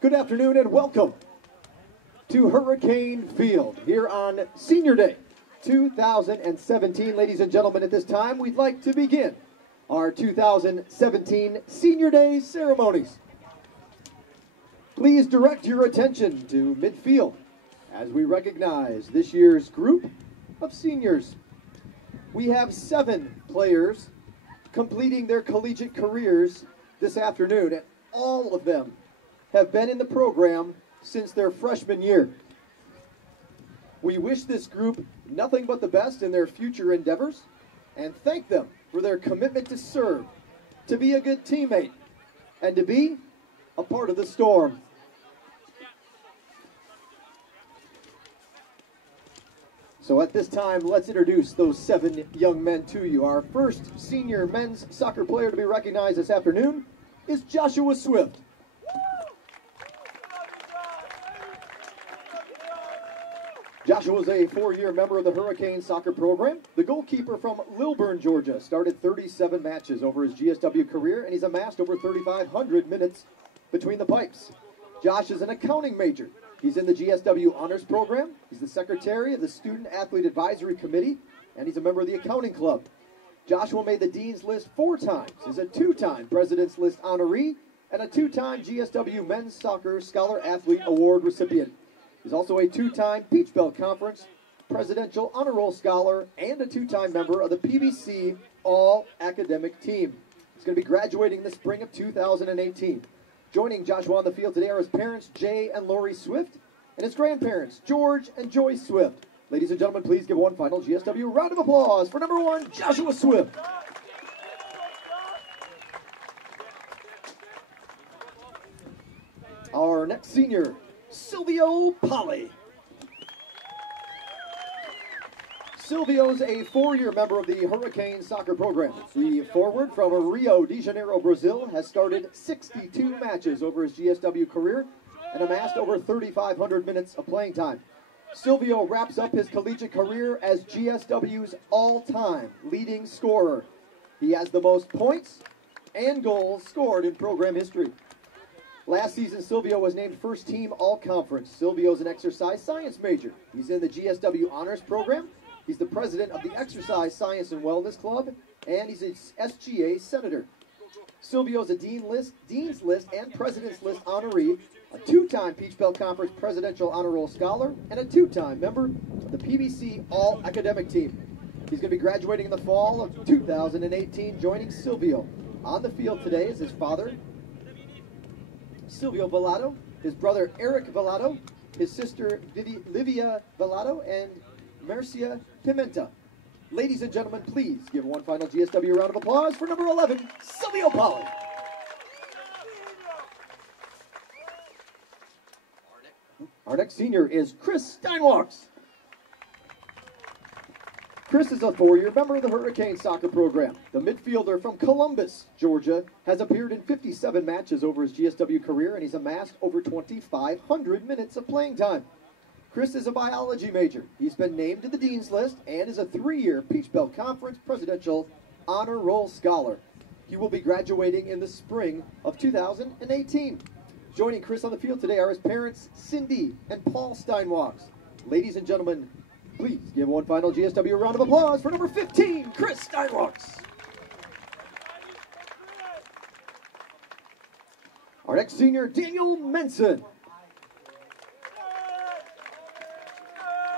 Good afternoon and welcome to Hurricane Field here on Senior Day 2017. Ladies and gentlemen, at this time we'd like to begin our 2017 Senior Day ceremonies. Please direct your attention to midfield as we recognize this year's group of seniors. We have 7 players completing their collegiate careers this afternoon, and all of them have been in the program since their freshman year. We wish this group nothing but the best in their future endeavors and thank them for their commitment to serve, to be a good teammate, and to be a part of the storm. So at this time, let's introduce those 7 young men to you. Our first senior men's soccer player to be recognized this afternoon is Joshua Swift. Joshua is a 4-year member of the Hurricane soccer program. The goalkeeper from Lilburn, Georgia, started 37 matches over his GSW career, and he's amassed over 3,500 minutes between the pipes. Josh is an accounting major. He's in the GSW Honors Program. He's the secretary of the Student Athlete Advisory Committee, and he's a member of the Accounting Club. Joshua made the Dean's List 4 times, is a 2-time President's List honoree, and a 2-time GSW Men's Soccer Scholar Athlete Award recipient. He's also a 2-time Peach Belt Conference Presidential Honor Roll Scholar and a 2-time member of the PBC All-Academic Team. He's going to be graduating in the spring of 2018. Joining Joshua on the field today are his parents, Jay and Lori Swift, and his grandparents, George and Joyce Swift. Ladies and gentlemen, please give one final GSW round of applause for number 1, Joshua Swift. Our next senior, Silvio Polly. Silvio's a 4-year member of the Hurricane soccer program. The forward from Rio de Janeiro, Brazil, has started 62 matches over his GSW career and amassed over 3,500 minutes of playing time. Silvio wraps up his collegiate career as GSW's all-time leading scorer. He has the most points and goals scored in program history. Last season, Silvio was named first team all-conference. Silvio's an exercise science major. He's in the GSW Honors Program. He's the president of the Exercise Science and Wellness Club, and he's an SGA senator. Silvio's a Dean's List and President's List honoree, a 2-time Peach Belt Conference Presidential Honor Roll Scholar, and a 2-time member of the PBC All-Academic Team. He's going to be graduating in the fall of 2018, joining Silvio. On the field today is his father, Silvio Vallado, his brother Eric Vallado, his sister Livia Vallado, and Marcia Pimenta. Ladies and gentlemen, please give one final GSW round of applause for number 11, Silvio Polly. Our next senior is Chris Steinwalks. Chris is a 4-year member of the Hurricane soccer program. The midfielder from Columbus, Georgia, has appeared in 57 matches over his GSW career, and he's amassed over 2,500 minutes of playing time. Chris is a biology major. He's been named to the Dean's List and is a 3-year Peach Belt Conference Presidential Honor Roll Scholar. He will be graduating in the spring of 2018. Joining Chris on the field today are his parents, Cindy and Paul Steinwalks. Ladies and gentlemen, please give one final GSW round of applause for number 15, Chris Steinwalks. Our next senior, Daniel Menson.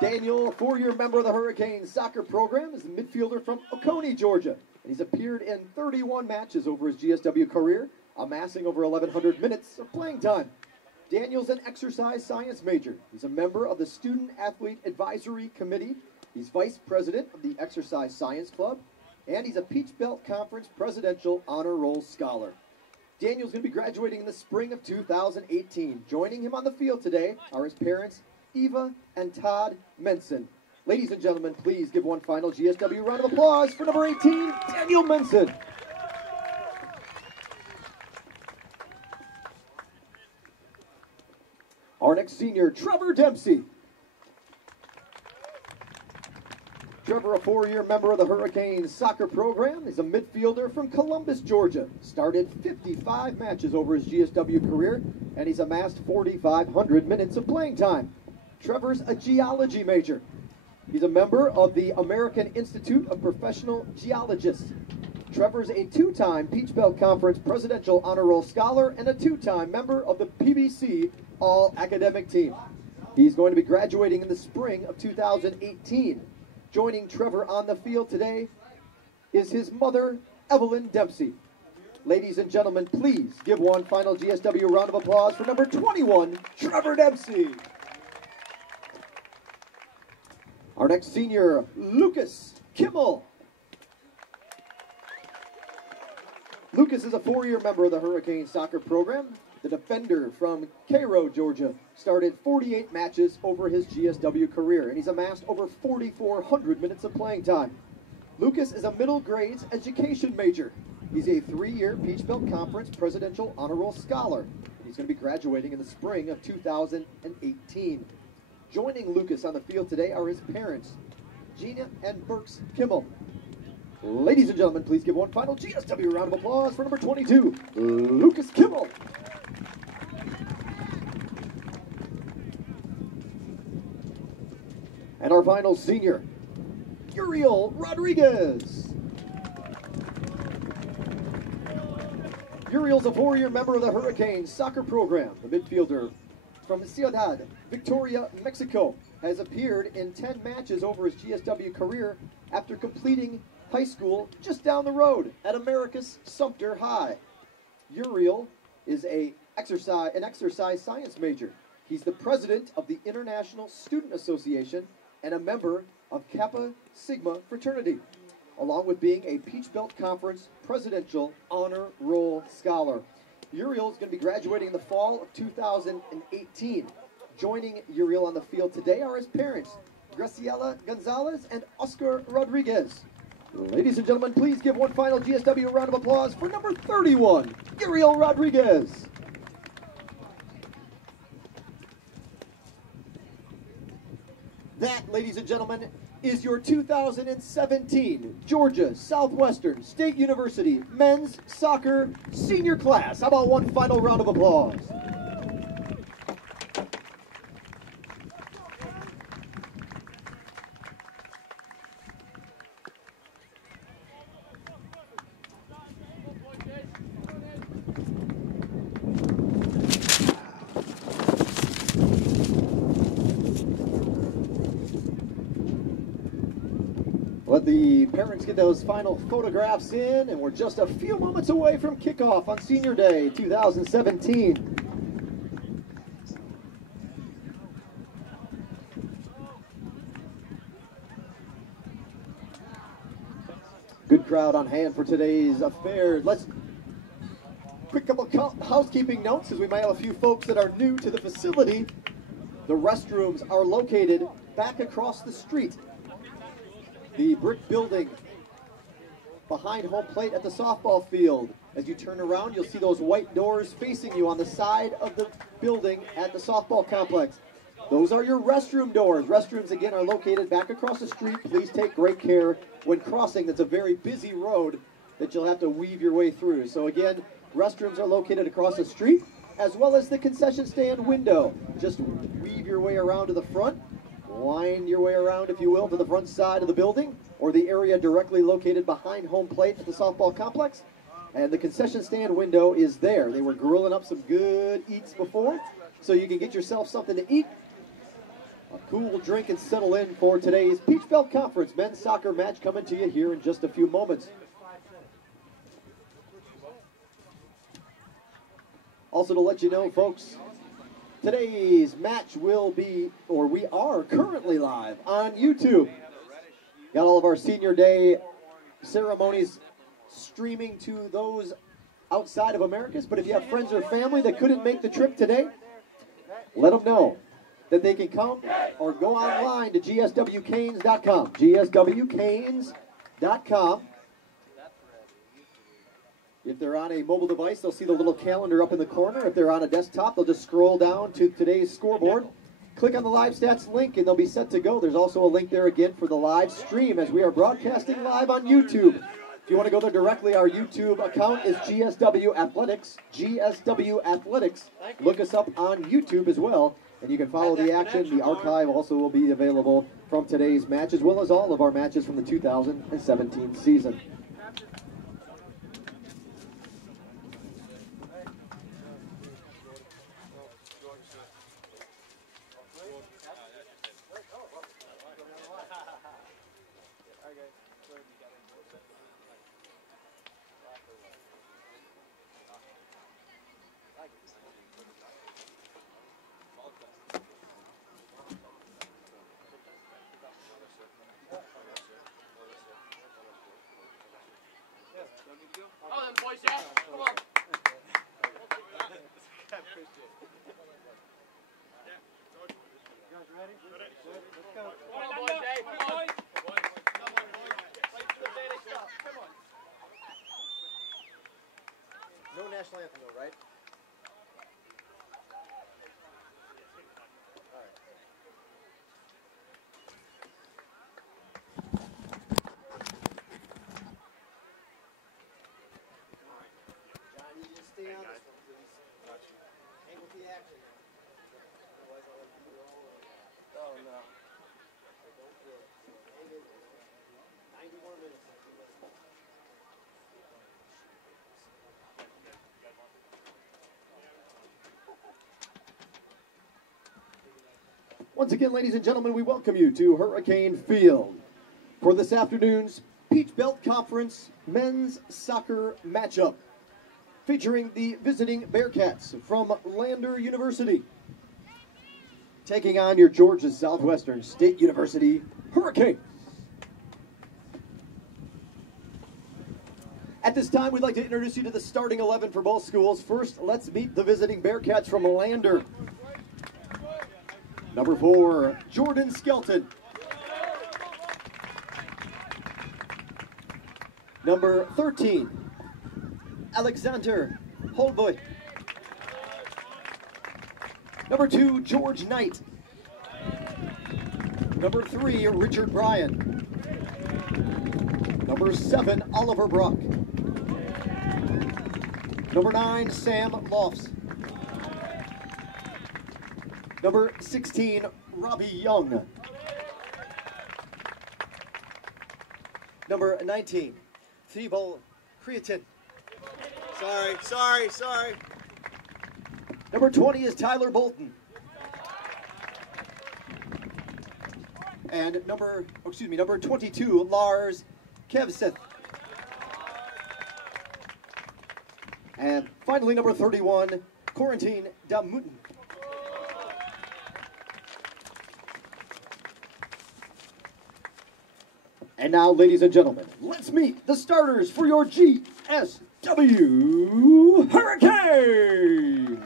Daniel, a 4-year member of the Hurricane soccer program, is a midfielder from Oconee, Georgia. And he's appeared in 31 matches over his GSW career, amassing over 1,100 minutes of playing time. Daniel's an exercise science major. He's a member of the Student Athlete Advisory Committee. He's vice president of the Exercise Science Club, and he's a Peach Belt Conference Presidential Honor Roll Scholar. Daniel's going to be graduating in the spring of 2018. Joining him on the field today are his parents, Eva and Todd Menson. Ladies and gentlemen, please give one final GSW round of applause for number 18, Daniel Menson. Our next senior, Trevor Dempsey. Trevor, a 4-year member of the Hurricanes soccer program, is a midfielder from Columbus, Georgia. Started 55 matches over his GSW career, and he's amassed 4,500 minutes of playing time. Trevor's a geology major. He's a member of the American Institute of Professional Geologists. Trevor's a 2-time Peach Belt Conference Presidential Honor Roll Scholar and a 2-time member of the PBC All-Academic Team. He's going to be graduating in the spring of 2018. Joining Trevor on the field today is his mother, Evelyn Dempsey. Ladies and gentlemen, please give one final GSW round of applause for number 21, Trevor Dempsey. Our next senior, Lucas Kimmel. Lucas is a 4-year member of the Hurricane soccer program. The defender from Cairo, Georgia, started 48 matches over his GSW career, and he's amassed over 4,400 minutes of playing time. Lucas is a middle grades education major. He's a 3-year Peach Belt Conference Presidential Honor Roll Scholar. He's going to be graduating in the spring of 2018. Joining Lucas on the field today are his parents, Gina and Burks Kimmel. Ladies and gentlemen, please give one final GSW round of applause for number 22, Lucas Kimmel. And our final senior, Uriel Rodriguez. Uriel's a 4-year member of the Hurricanes soccer program. The midfielder from Ciudad Victoria, Mexico, has appeared in 10 matches over his GSW career after completing high school just down the road at Americus Sumter High. Uriel is an exercise science major. He's the president of the International Student Association and a member of Kappa Sigma fraternity, along with being a Peach Belt Conference Presidential Honor Roll Scholar. Uriel is going to be graduating in the fall of 2018. Joining Uriel on the field today are his parents, Graciela Gonzalez and Oscar Rodriguez. Ladies and gentlemen, please give one final GSW round of applause for number 31, Uriel Rodriguez. That, ladies and gentlemen, is your 2017 Georgia Southwestern State University men's soccer senior class. How about one final round of applause? Let the parents get those final photographs in, and we're just a few moments away from kickoff on Senior Day 2017. Good crowd on hand for today's affair. Let's quick couple housekeeping notes, as we might have a few folks that are new to the facility. The restrooms are located back across the street. The brick building behind home plate at the softball field. As you turn around, you'll see those white doors facing you on the side of the building at the softball complex. Those are your restroom doors. Restrooms, again, are located back across the street. Please take great care when crossing. That's a very busy road that you'll have to weave your way through. So again, restrooms are located across the street, as well as the concession stand window. Just weave your way around to the front. Wind your way around, if you will, to the front side of the building, or the area directly located behind home plate at the softball complex. And the concession stand window is there. They were grilling up some good eats before, so you can get yourself something to eat, a cool drink, and settle in for today's Peach Belt Conference men's soccer match coming to you here in just a few moments. Also to let you know, folks, today's match will be, or we are currently live on YouTube. Got all of our Senior Day ceremonies streaming to those outside of Americas, but if you have friends or family that couldn't make the trip today, let them know that they can come or go online to gswcanes.com. gswcanes.com. If they're on a mobile device, they'll see the little calendar up in the corner. If they're on a desktop, they'll just scroll down to today's scoreboard, click on the live stats link and they'll be set to go. There's also a link there again for the live stream as we are broadcasting live on YouTube. If you want to go there directly, our YouTube account is GSW Athletics. GSW Athletics. Look us up on YouTube as well, and you can follow the action. The archive also will be available from today's match, as well as all of our matches from the 2017 season. Oh, them boys, yeah. Come on. You guys ready? Good. Let's go. Come on, boys, Dave. Come on. Come on. No national anthem, though, right? Once again, ladies and gentlemen, we welcome you to Hurricane Field for this afternoon's Peach Belt Conference men's soccer matchup featuring the visiting Bearcats from Lander University taking on your Georgia Southwestern State University Hurricanes. At this time, we'd like to introduce you to the starting 11 for both schools. First, let's meet the visiting Bearcats from Lander. Number 4, Jordan Skelton. Number 13, Alexander Holboy. Number 2, George Knight. Number 3, Richard Bryan. Number 7, Oliver Brock. Number 9, Sam Lofts. Number 16, Robbie Young. Number 19, Thibault Creatin. Sorry. Number 20 is Tyler Bolton. And number 22, Lars Kevseth. And finally, number 31, Corentin Damutin. And now, ladies and gentlemen, let's meet the starters for your GSW Hurricanes.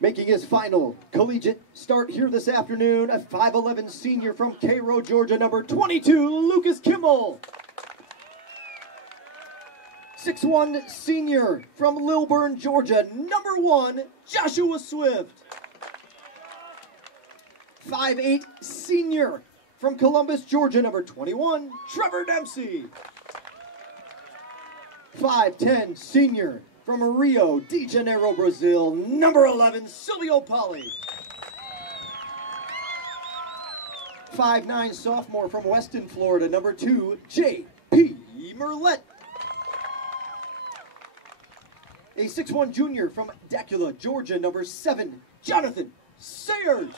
Making his final collegiate start here this afternoon, a 5'11 senior from Cairo, Georgia, number 22, Lucas Kimmel. 6'1 senior from Lilburn, Georgia, number 1, Joshua Swift. 5'8 senior from Columbus, Georgia, number 21, Trevor Dempsey. 5'10 senior from Rio de Janeiro, Brazil, number 11, Silvio Pali. 5'9 sophomore from Weston, Florida, number 2, J.P. Merlette. A 6'1 junior from Dacula, Georgia, number 7, Jonathan Sayers.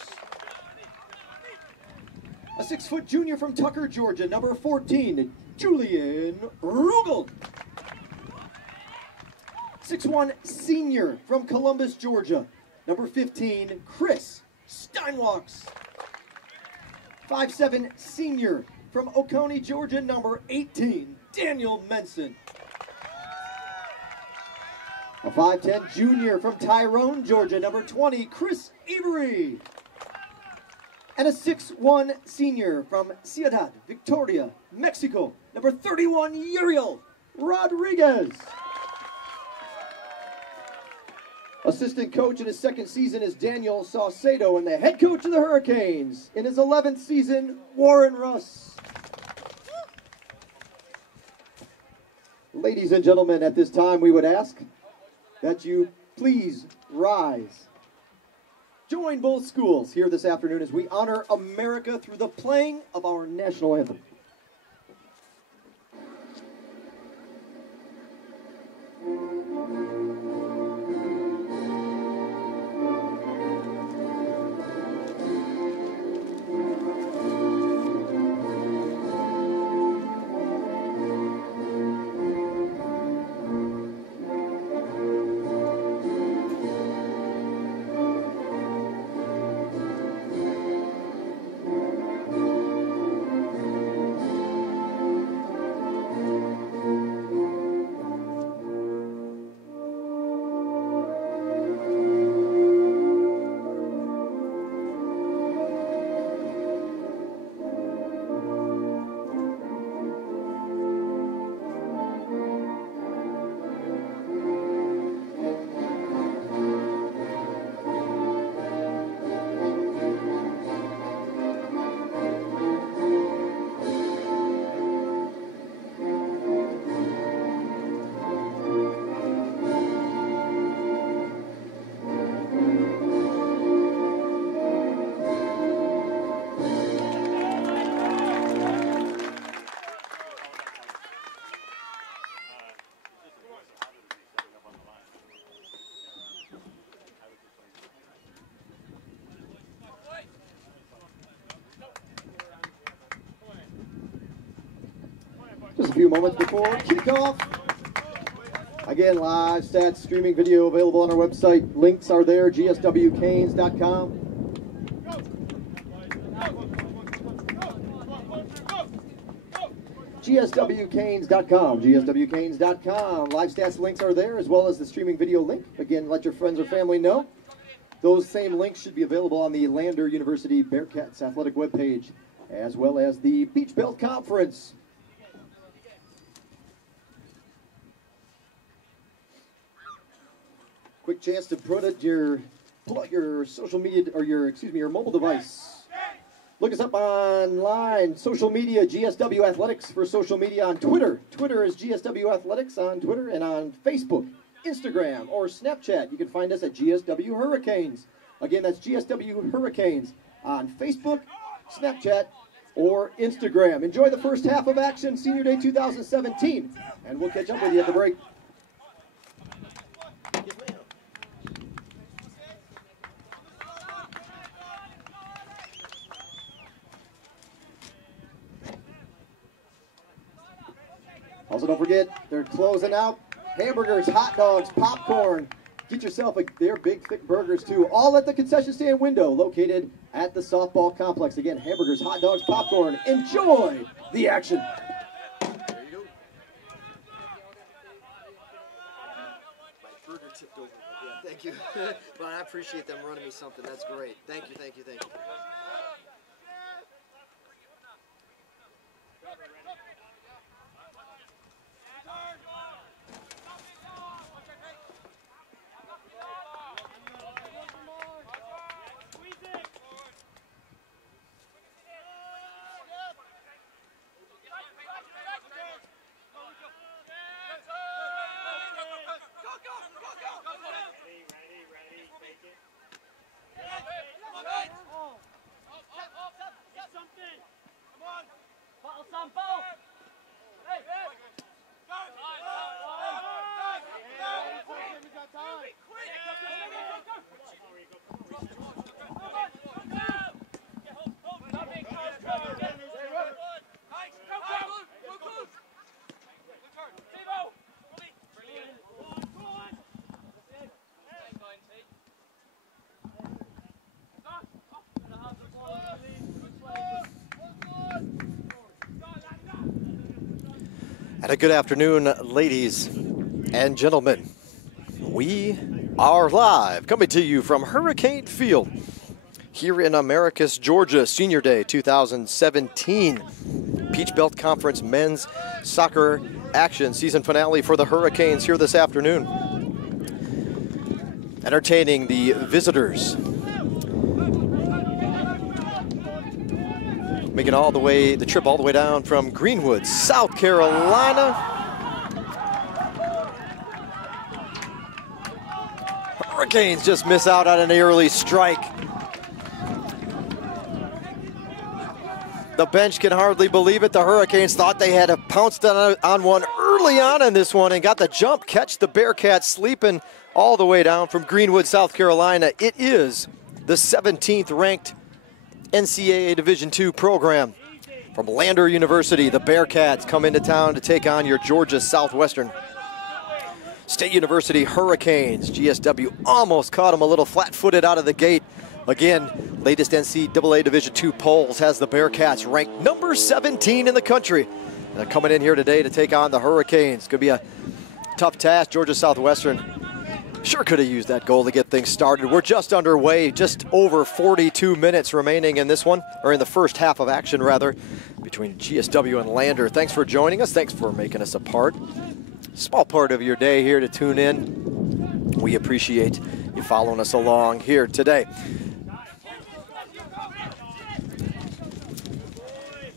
A 6' junior from Tucker, Georgia, number 14, Julian Rugel. 6'1 senior from Columbus, Georgia, number 15, Chris Steinwachs. 5'7 senior from Oconee, Georgia, number 18, Daniel Menson. A 5'10 junior from Tyrone, Georgia, number 20, Chris Avery. And a 6'1 senior from Ciudad Victoria, Mexico, number 31, Uriel Rodriguez. Assistant coach in his second season is Daniel Saucedo, and the head coach of the Hurricanes in his 11th season, Warren Russ. Ladies and gentlemen, at this time we would ask that you please rise. Join both schools here this afternoon as we honor America through the playing of our national anthem. Just a few moments before kickoff. Again, live stats, streaming video available on our website. Links are there, gswcanes.com. gswcanes.com, gswcanes.com. Live stats links are there, as well as the streaming video link. Again, let your friends or family know. Those same links should be available on the Lander University Bearcats athletic webpage, as well as the Beach Belt Conference. Quick chance to put it your social media or your mobile device. Look us up online, social media, GSW Athletics for social media on Twitter. Twitter is GSW Athletics on Twitter, and on Facebook, Instagram, or Snapchat. You can find us at GSW Hurricanes. Again, that's GSW Hurricanes on Facebook, Snapchat, or Instagram. Enjoy the first half of action, Senior Day 2017, and we'll catch up with you at the break. Also, don't forget, they're closing out hamburgers, hot dogs, popcorn. Get yourself their big, thick burgers, too. All at the concession stand window located at the softball complex. Again, hamburgers, hot dogs, popcorn. Enjoy the action. There you go. My burger tipped over. Yeah, thank you. But I appreciate them running me something. That's great. Thank you, thank you, thank you. And a good afternoon, ladies and gentlemen. We are live, coming to you from Hurricane Field here in Americus, Georgia, Senior Day 2017. Peach Belt Conference men's soccer action season finale for the Hurricanes here this afternoon. entertaining the visitors. Making the trip all the way down from Greenwood, South Carolina. Hurricanes just miss out on an early strike. The bench can hardly believe it. The Hurricanes thought they had pounced on one early on in this one and got the jump catch. The Bearcats sleeping all the way down from Greenwood, South Carolina. It is the 17th ranked NCAA Division II program from Lander University. The Bearcats come into town to take on your Georgia Southwestern State University Hurricanes. GSW almost caught them a little flat-footed out of the gate. Again, latest NCAA Division II polls has the Bearcats ranked number 17 in the country. And they're coming in here today to take on the Hurricanes. Could be a tough task. Georgia Southwestern sure could have used that goal to get things started. We're just underway, just over 42 minutes remaining in this one, or in the first half of action rather, between GSW and Lander. Thanks for joining us. Thanks for making us a small part of your day here to tune in. We appreciate you following us along here today.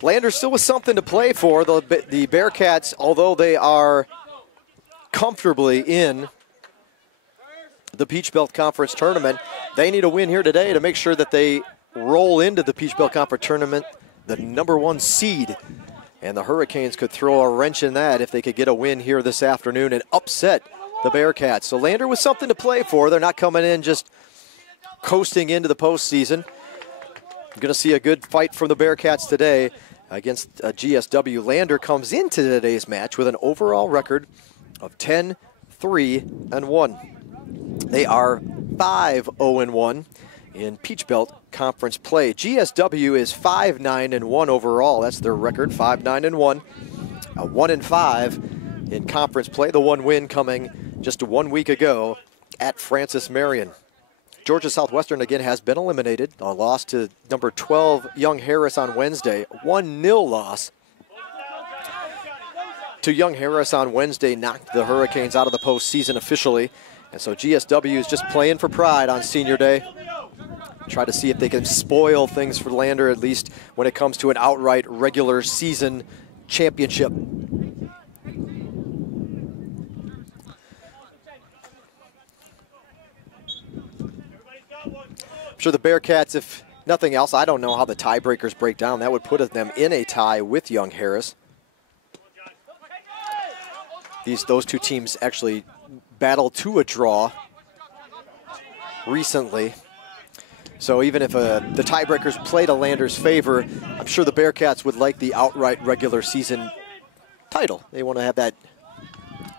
Lander still with something to play for. The Bearcats, although they are comfortably in the Peach Belt Conference Tournament, they need a win here today to make sure that they roll into the Peach Belt Conference Tournament the #1 seed. And the Hurricanes could throw a wrench in that if they could get a win here this afternoon and upset the Bearcats. So Lander with something to play for. They're not coming in just coasting into the postseason. I'm going to see a good fight from the Bearcats today against GSW. Lander comes into today's match with an overall record of 10-3-1. They are 5-0-1 in Peach Belt Conference play. GSW is 5-9-1 overall. That's their record, 5-9-1. 1-5 in conference play. The one win coming just 1 week ago at Francis Marion. Georgia Southwestern again has been eliminated. A loss to number 12 Young Harris on Wednesday. 1-0 loss to Young Harris on Wednesday knocked the Hurricanes out of the postseason officially. And so GSW is just playing for pride on senior day. Try to see if they can spoil things for Lander, at least when it comes to an outright regular season championship. I'm sure the Bearcats, if nothing else, I don't know how the tiebreakers break down. That would put them in a tie with Young Harris. Those two teams actually battled to a draw recently. So even if the tiebreakers play to Lander's favor, I'm sure the Bearcats would like the outright regular season title. They want to have that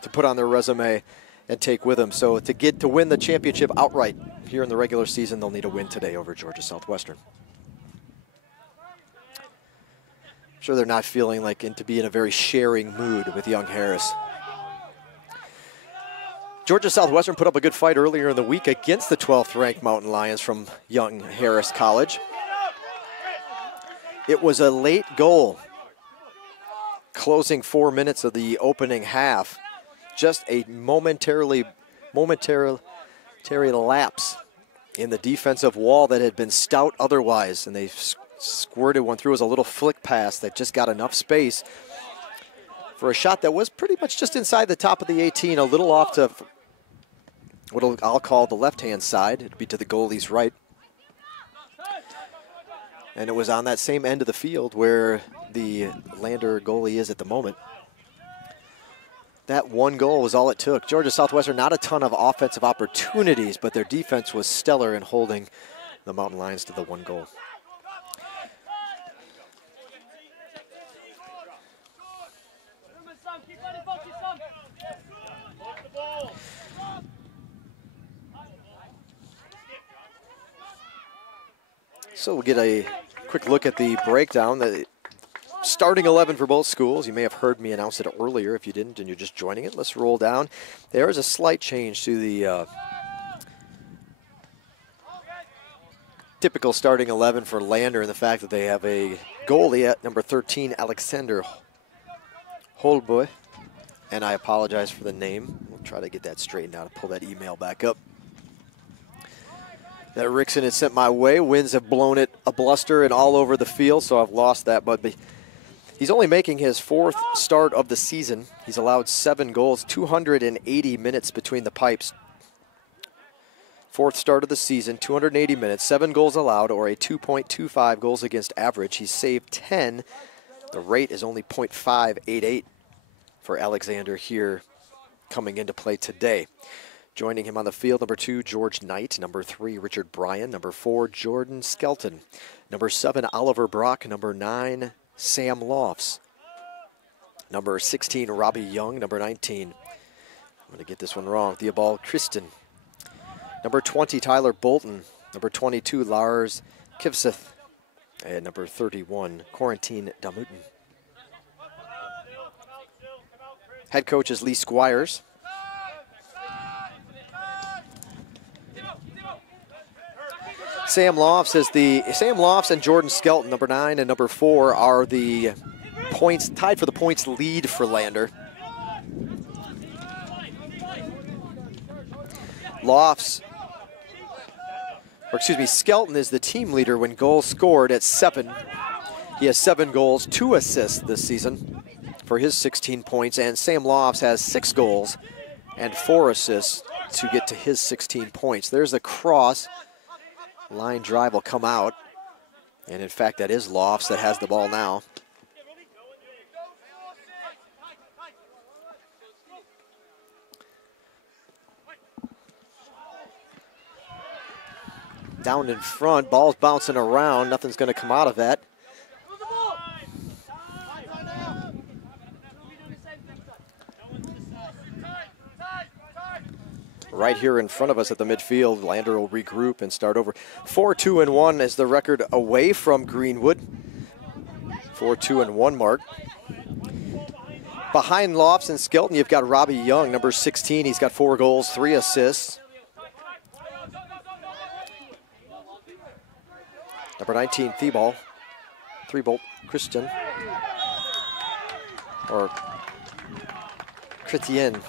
to put on their resume and take with them. So to win the championship outright here in the regular season, they'll need a win today over Georgia Southwestern. I'm sure they're not feeling like to be in a very sharing mood with Young Harris. Georgia Southwestern put up a good fight earlier in the week against the 12th ranked Mountain Lions from Young Harris College. It was a late goal, closing 4 minutes of the opening half. Just a momentary lapse in the defensive wall that had been stout otherwise, and they squirted one through as a little flick pass that just got enough space for a shot that was pretty much just inside the top of the 18, a little off to what I'll call the left-hand side. It'd be to the goalie's right. And it was on that same end of the field where the Lander goalie is at the moment. That one goal was all it took. Georgia Southwestern, not a ton of offensive opportunities, but their defense was stellar in holding the Mountain Lions to the one goal. So we'll get a quick look at the breakdown. The starting 11 for both schools. You may have heard me announce it earlier. If you didn't and you're just joining it, let's roll down. There is a slight change to the typical starting 11 for Lander in the fact that they have a goalie at number 13, Alexander Holboy. And I apologize for the name. We'll try to get that straightened out and pull that email back up. that Rickson had sent my way. Winds have blown it a bluster and all over the field, so I've lost that. But he's only making his 4th start of the season. He's allowed 7 goals, 280 minutes between the pipes. 4th start of the season, 280 minutes, 7 goals allowed, or a 2.25 goals against average. He's saved 10. The rate is only .588 for Alexander here coming into play today. Joining him on the field, number 2, George Knight. Number 3, Richard Bryan. Number 4, Jordan Skelton. Number 7, Oliver Brock. Number 9, Sam Lofts. Number 16, Robbie Young. Number 19, I'm going to get this one wrong, Theobald Christen. Number 20, Tyler Bolton. Number 22, Lars Kivseth. And number 31, Corentin Damutin. Head coach is Lee Squires. Sam Lofts and Jordan Skelton, number 9 and number 4, are the points tied for the points lead for Lander. Skelton is the team leader when goals scored at 7. He has 7 goals, 2 assists this season for his 16 points, and Sam Lofts has 6 goals and 4 assists to get to his 16 points. There's a cross. Line drive will come out, and in fact that is Lofts that has the ball now. Down in front, ball's bouncing around, nothing's going to come out of that. Right here in front of us at the midfield, Lander will regroup and start over. 4-2-1 is the record away from Greenwood. 4-2-1 mark. Behind Lofts and Skelton, you've got Robbie Young, number 16. He's got 4 goals, 3 assists. Number 19, Thibault Christian. Or Chrétien.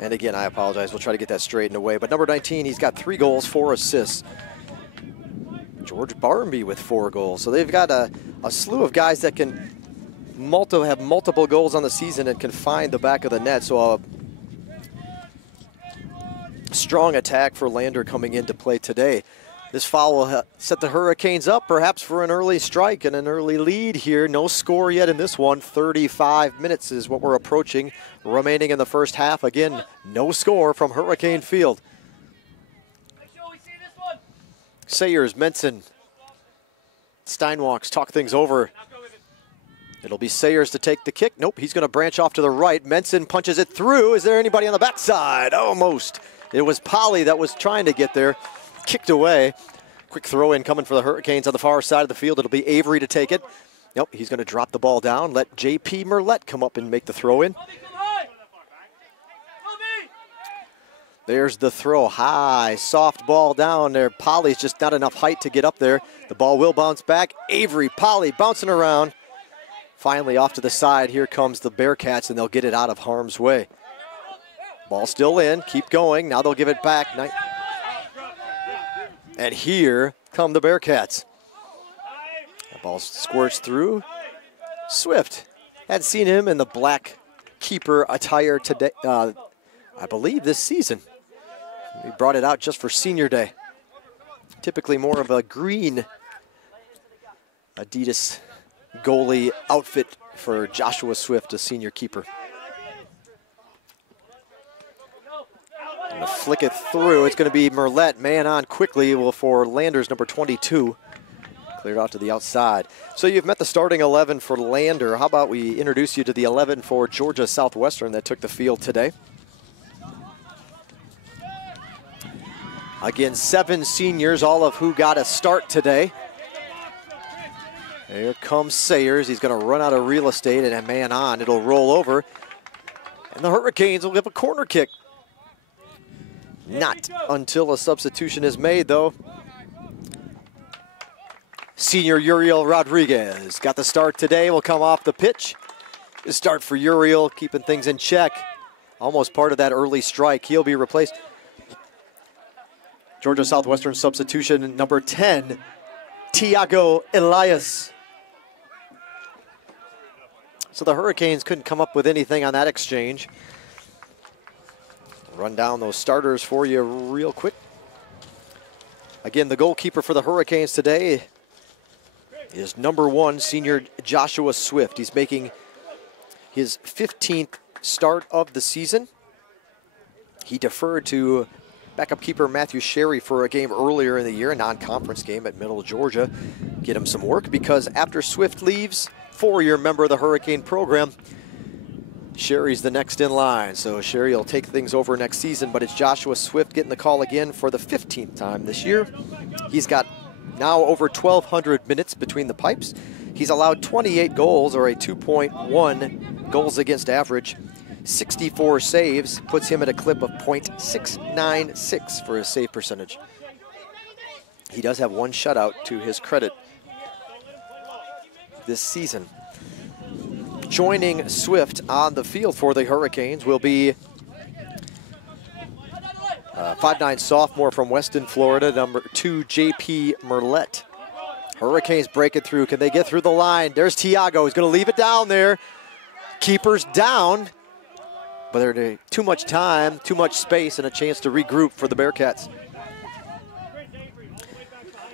And again, I apologize. We'll try to get that straightened away. But number 19, he's got 3 goals, 4 assists. George Barmby with 4 goals. So they've got a slew of guys that can have multiple goals on the season and can find the back of the net. So a strong attack for Lander coming into play today. This foul will set the Hurricanes up, perhaps for an early strike and an early lead here. No score yet in this one. 35 minutes is what we're approaching, remaining in the first half. Again, no score from Hurricane Field. Sayers, Menson, Steinwalks talk things over. It'll be Sayers to take the kick. Nope, he's going to branch off to the right. Menson punches it through. Is there anybody on the backside? Almost. It was Polly that was trying to get there. Kicked away. Quick throw in coming for the Hurricanes on the far side of the field. It'll be Avery to take it. Nope, he's going to drop the ball down. Let J.P. Merlette come up and make the throw in. There's the throw. High, soft ball down there. Polly's just not enough height to get up there. The ball will bounce back. Avery, Polly bouncing around. Finally off to the side. Here comes the Bearcats, and they'll get it out of harm's way. Ball still in. Keep going. Now they'll give it back. And here come the Bearcats. The ball squirts through. Swift. Hadn't seen him in the black keeper attire today, I believe this season. We brought it out just for senior day. Typically more of a green Adidas goalie outfit for Joshua Swift, a senior keeper. Gonna flick it through. It's going to be Merlette, man on quickly for Lander's number 22. Cleared out to the outside. So you've met the starting 11 for Lander. How about we introduce you to the 11 for Georgia Southwestern that took the field today? Again, 7 seniors, all of who got a start today. Here comes Sayers. He's going to run out of real estate and a man on. It'll roll over. And the Hurricanes will give a corner kick. Not until a substitution is made, though. Senior Uriel Rodriguez got the start today. Will come off the pitch. The start for Uriel, keeping things in check. Almost part of that early strike. He'll be replaced. Georgia Southwestern substitution number 10, Tiago Elias. So the Hurricanes couldn't come up with anything on that exchange. Run down those starters for you real quick. Again, the goalkeeper for the Hurricanes today is number 1, senior Joshua Swift. He's making his 15th start of the season. He deferred to backup keeper Matthew Sherry for a game earlier in the year, a non-conference game at Middle Georgia. Get him some work because after Swift leaves, 4-year member of the Hurricane program, Sherry's the next in line. So Sherry will take things over next season, but it's Joshua Swift getting the call again for the 15th time this year. He's got now over 1,200 minutes between the pipes. He's allowed 28 goals, or a 2.1 goals against average. 64 saves, puts him at a clip of .696 for his save percentage. He does have 1 shutout to his credit this season. Joining Swift on the field for the Hurricanes will be 5'9" sophomore from Weston, Florida, number 2, J.P. Merlette. Hurricanes break it through. Can they get through the line? There's Tiago. He's going to leave it down there. Keeper's down. But there's too much time, too much space, and a chance to regroup for the Bearcats.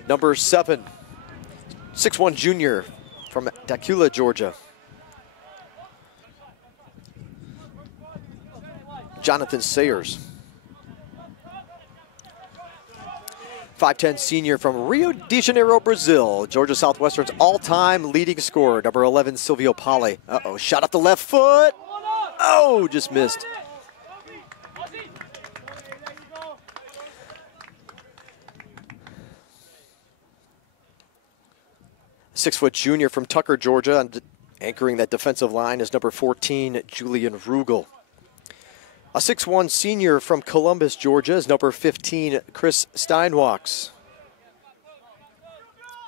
Number 7, 6'1" junior from Dacula, Georgia. Jonathan Sayers. 5'10" senior from Rio de Janeiro, Brazil. Georgia Southwestern's all-time leading scorer, number 11, Silvio Pali. Uh-oh, shot at the left foot. Oh, just missed. Six-foot junior from Tucker, Georgia, and anchoring that defensive line is number 14, Julian Rugel. A 6'1" senior from Columbus, Georgia is number 15, Chris Steinwachs.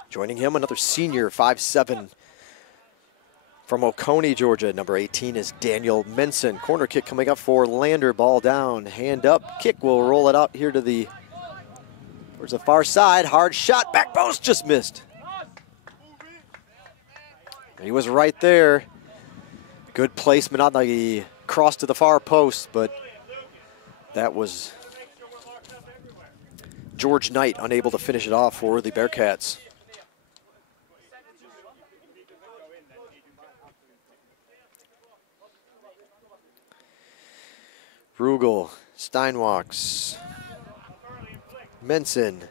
Joining him, another senior, 5'7", from Oconee, Georgia, number 18 is Daniel Menson. Corner kick coming up for Lander, ball down, hand up, kick will roll it out here to the, towards the far side, hard shot, back post, just missed. He was right there. Good placement on the cross to the far post, but that was George Knight unable to finish it off for the Bearcats. Rugel, Steinwachs, Menson.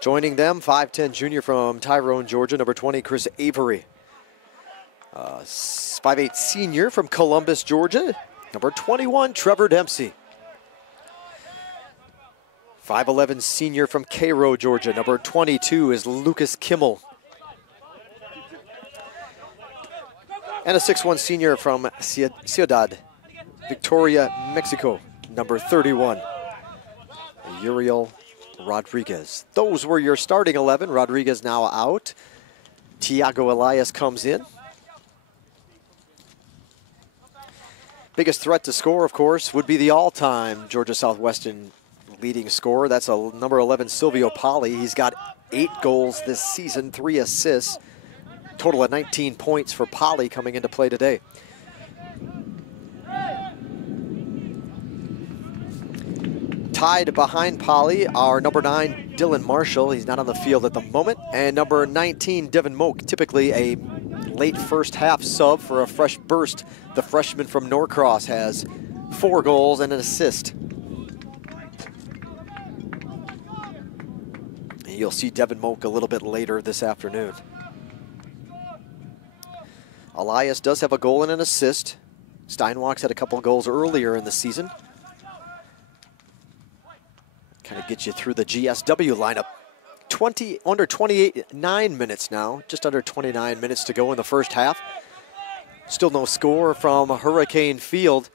Joining them, 5'10" junior from Tyrone, Georgia, number 20, Chris Avery. 5'8" senior from Columbus, Georgia, number 21, Trevor Dempsey. 5'11" senior from Cairo, Georgia, number 22 is Lucas Kimmel. And a 6'1" senior from Ciudad Victoria, Mexico, number 31, Uriel Rodriguez. Those were your starting 11. Rodriguez now out. Tiago Elias comes in. Biggest threat to score, of course, would be the all-time Georgia Southwestern leading scorer. That's a number 11, Silvio Pali. He's got 8 goals this season, 3 assists. Total of 19 points for Pali coming into play today. Tied behind Pali are number 9, Dylan Marshall. He's not on the field at the moment. And number 19, Devin Moak, typically a late first half sub for a fresh burst. The freshman from Norcross has 4 goals and an assist. And you'll see Devin Moak a little bit later this afternoon. Elias does have a goal and an assist. Steinwachs had a couple of goals earlier in the season. Kind of gets you through the GSW lineup. Under 29 minutes now, just under 29 minutes to go in the first half. Still no score from Hurricane Field.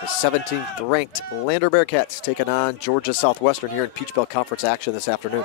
The 17th ranked Lander Bearcats taking on Georgia Southwestern here in Peach Belt Conference action this afternoon.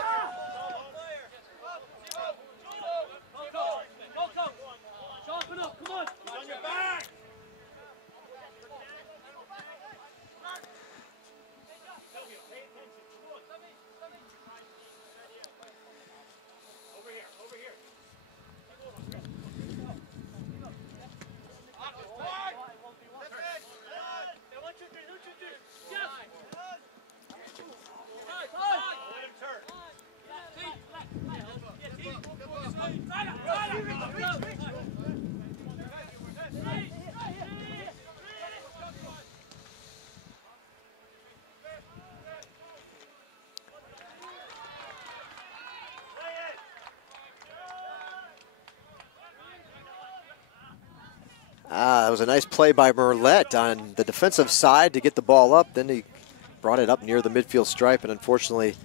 That was a nice play by Merlette on the defensive side to get the ball up. Then he brought it up near the midfield stripe, and unfortunately,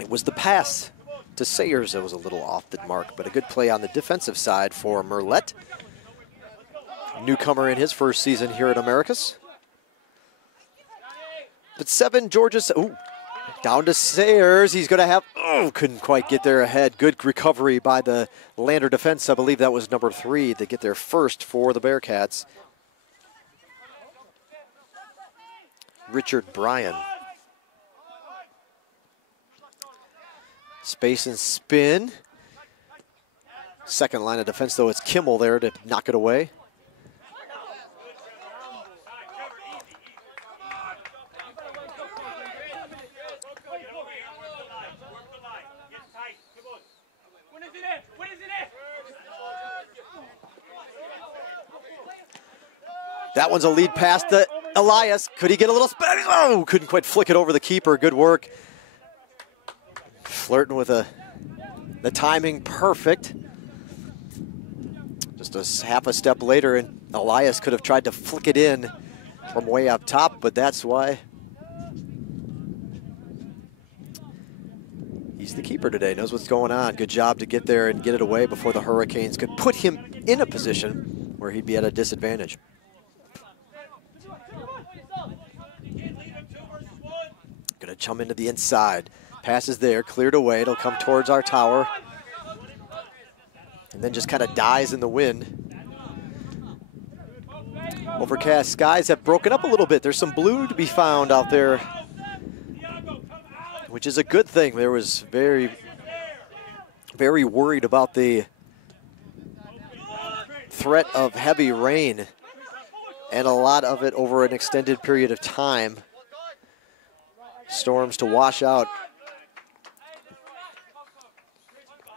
it was the pass to Sayers that was a little off the mark, but a good play on the defensive side for Merlette. Newcomer in his first season here at Americas. But 7, Georgia, ooh, down to Sayers. He's going to have, oh, couldn't quite get there ahead. Good recovery by the Lander defense. I believe that was number 3 to get there first for the Bearcats. Richard Bryan. Space and spin. Second line of defense, though, it's Kimmel there to knock it away. That one's a lead pass to Elias. Could he get a little spin? Oh, couldn't quite flick it over the keeper. Good work. Flirting with the timing perfect. Just a half a step later, and Elias could have tried to flick it in from way up top, but that's why he's the keeper today, knows what's going on. Good job to get there and get it away before the Hurricanes could put him in a position where he'd be at a disadvantage. Gonna chum into the inside. Pass is there, cleared away. It'll come towards our tower. And then just kind of dies in the wind. Overcast skies have broken up a little bit. There's some blue to be found out there, which is a good thing. There was very worried about the threat of heavy rain, and a lot of it over an extended period of time. Storms to wash out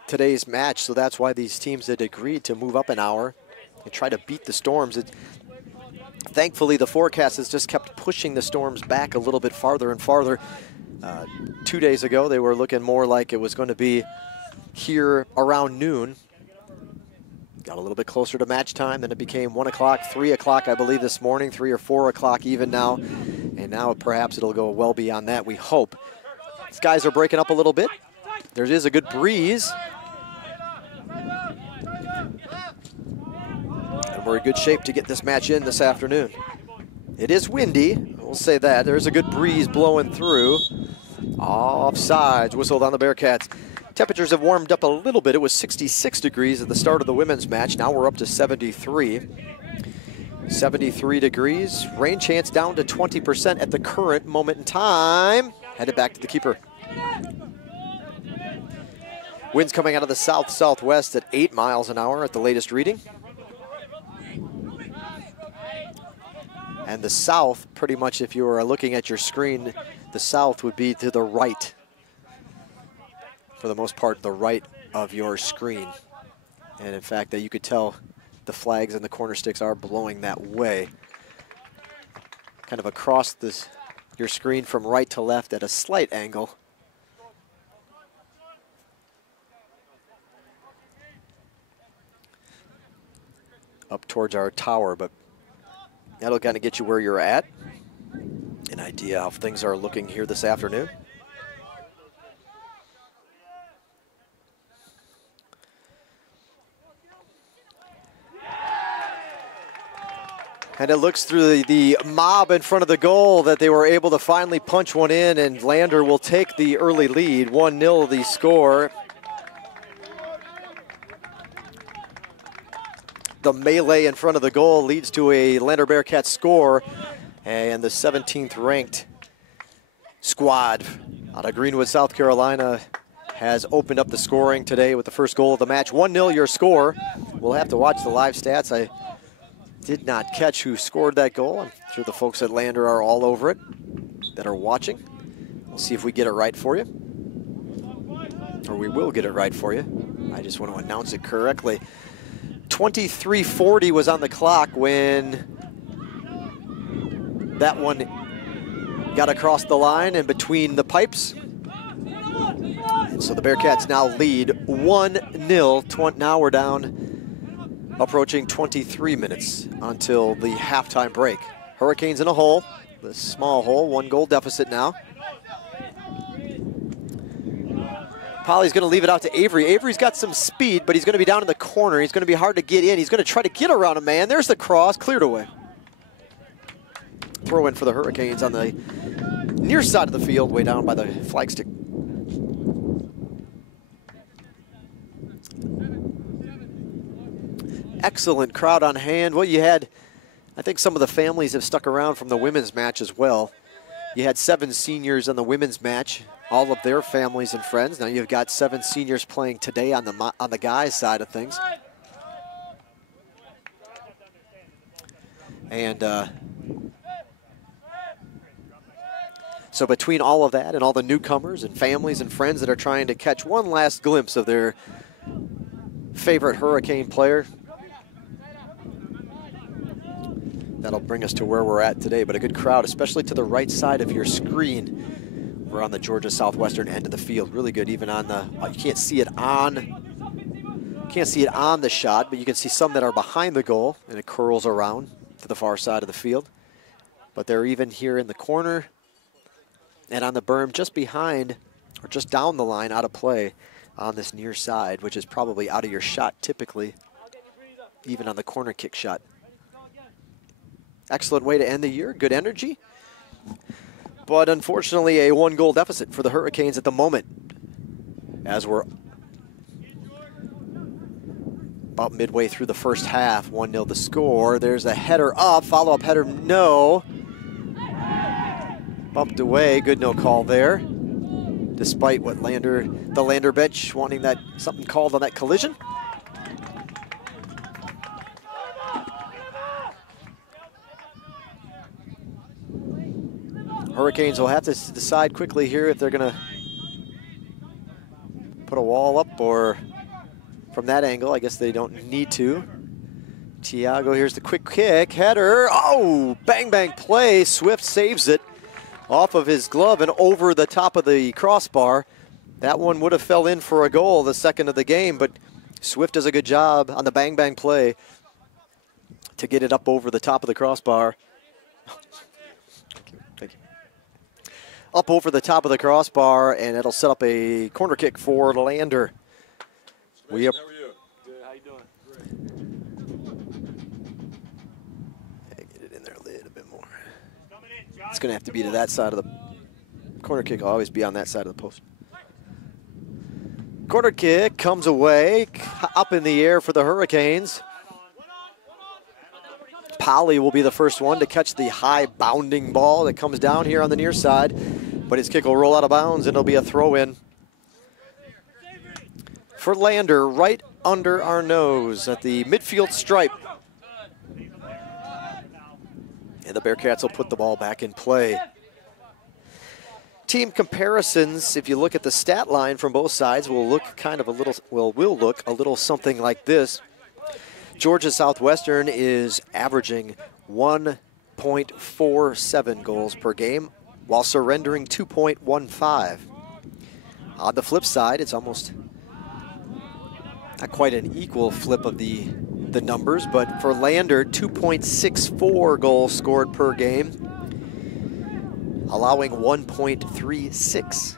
today's match, so that's why these teams had agreed to move up an hour and try to beat the storms. Thankfully, the forecast has just kept pushing the storms back a little bit farther and farther. 2 days ago, they were looking more like it was going to be here around noon. Got a little bit closer to match time, then it became 1 o'clock, 3 o'clock, I believe, this morning, 3 or 4 o'clock even now. And now perhaps it'll go well beyond that, we hope. Skies are breaking up a little bit. There is a good breeze. And we're in good shape to get this match in this afternoon. It is windy, we'll say that. There's a good breeze blowing through. Offsides, whistled on the Bearcats. Temperatures have warmed up a little bit. It was 66 degrees at the start of the women's match. Now we're up to 73. 73 degrees. Rain chance down to 20% at the current moment in time. Headed back to the keeper. Winds coming out of the south-southwest at 8 miles an hour at the latest reading. And the south, pretty much if you were looking at your screen, the south would be to the right. For the most part, the right of your screen. And in fact, that you could tell the flags and the corner sticks are blowing that way. Kind of across your screen from right to left at a slight angle. Up towards our tower, but that'll kind of get you where you're at. An idea how things are looking here this afternoon. And it looks through the mob in front of the goal that they were able to finally punch one in, and Lander will take the early lead. 1-0 the score. The melee in front of the goal leads to a Lander Bearcats score, and the 17th ranked squad out of Greenwood, South Carolina has opened up the scoring today with the first goal of the match. 1-0 your score. We'll have to watch the live stats. I did not catch who scored that goal. I'm sure the folks at Lander are all over it that are watching. We'll see if we get it right for you. Or we will get it right for you. I just want to announce it correctly. 23:40 was on the clock when that one got across the line and between the pipes. And so the Bearcats now lead 1-0. Now we're down Approaching 23 minutes until the halftime break. Hurricanes in a hole, the small hole, 1 goal deficit now. Polly's going to leave it out to Avery. Avery's got some speed, but he's going to be down in the corner. He's going to be hard to get in. He's going to try to get around a man. There's the cross, cleared away. Throw in for the Hurricanes on the near side of the field, way down by the flagstick. Excellent crowd on hand. Well, you had, I think some of the families have stuck around from the women's match as well. You had 7 seniors on the women's match, all of their families and friends. Now you've got 7 seniors playing today on the guys' side of things. And so between all of that and all the newcomers and families and friends that are trying to catch one last glimpse of their favorite Hurricane player, that'll bring us to where we're at today. But a good crowd, especially to the right side of your screen. We're on the Georgia Southwestern end of the field. Really good, even on the, you can't see it on the shot, but you can see some that are behind the goal, and it curls around to the far side of the field. But they're even here in the corner and on the berm just behind, or just down the line, out of play on this near side, which is probably out of your shot typically, even on the corner kick shot. Excellent way to end the year, good energy. But unfortunately, a 1 goal deficit for the Hurricanes at the moment, as we're about midway through the first half. 1-0 the score. There's a header up, follow-up header, no. Bumped away, good no call there. Despite what the Lander bench wanting that something called on that collision. Hurricanes will have to decide quickly here if they're going to put a wall up, or from that angle, I guess they don't need to. Tiago, here's the quick kick, header. Oh, bang, bang play. Swift saves it off of his glove and over the top of the crossbar. That one would have fell in for a goal, the second of the game, but Swift does a good job on the bang, bang play to get it up over the top of the crossbar. Up over the top of the crossbar, and it'll set up a corner kick for Lander. How are you? Good. How you doing? Get it in there a little bit more. It's going to have to be to that side of the corner kick. Will always be on that side of the post. Corner kick comes away, up in the air for the Hurricanes. Polly will be the first one to catch the high bounding ball that comes down here on the near side, but his kick will roll out of bounds and it'll be a throw in for Lander right under our nose at the midfield stripe. And the Bearcats will put the ball back in play. Team comparisons, if you look at the stat line from both sides, will look kind of a little, will look a little something like this. Georgia Southwestern is averaging 1.47 goals per game while surrendering 2.15. On the flip side, it's almost not quite an equal flip of the numbers, but for Lander, 2.64 goals scored per game, allowing 1.36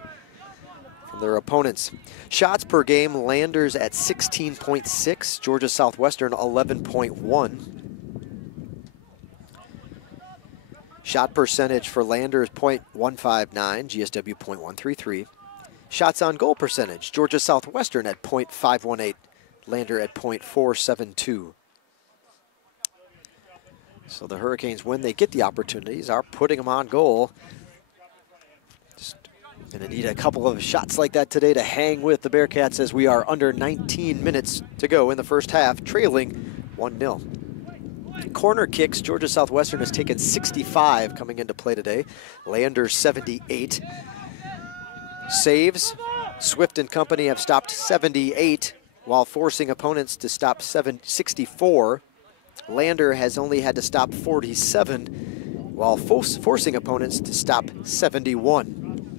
from their opponents. Shots per game, Landers at 16.6, Georgia Southwestern 11.1. Shot percentage for Landers 0.159, GSW 0.133. Shots on goal percentage, Georgia Southwestern at 0.518, Lander at 0.472. So the Hurricanes, when they get the opportunities, are putting them on goal. Just gonna need a couple of shots like that today to hang with the Bearcats as we are under 19 minutes to go in the first half, trailing 1-0. Corner kicks, Georgia Southwestern has taken 65 coming into play today. Lander 78. Saves, Swift and company have stopped 78 while forcing opponents to stop 64. Lander has only had to stop 47 while forcing opponents to stop 71.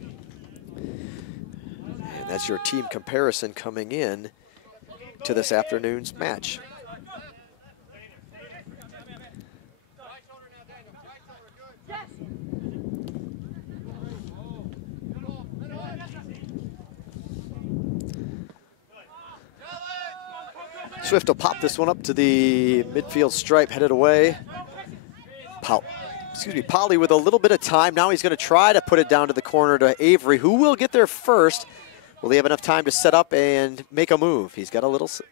And that's your team comparison coming in to this afternoon's match. Swift will pop this one up to the midfield stripe, headed away. Polly with a little bit of time. Now he's going to try to put it down to the corner to Avery, who will get there first. Will he have enough time to set up and make a move? He's got a little side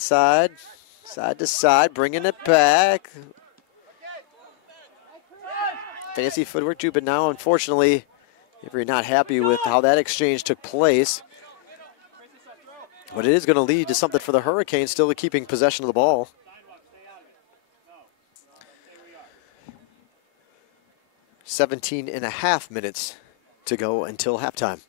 to side, bringing it back. Fancy footwork too, but now unfortunately, Avery not happy with how that exchange took place. But it is going to lead to something for the Hurricanes, still keeping possession of the ball. .5 minutes to go until halftime.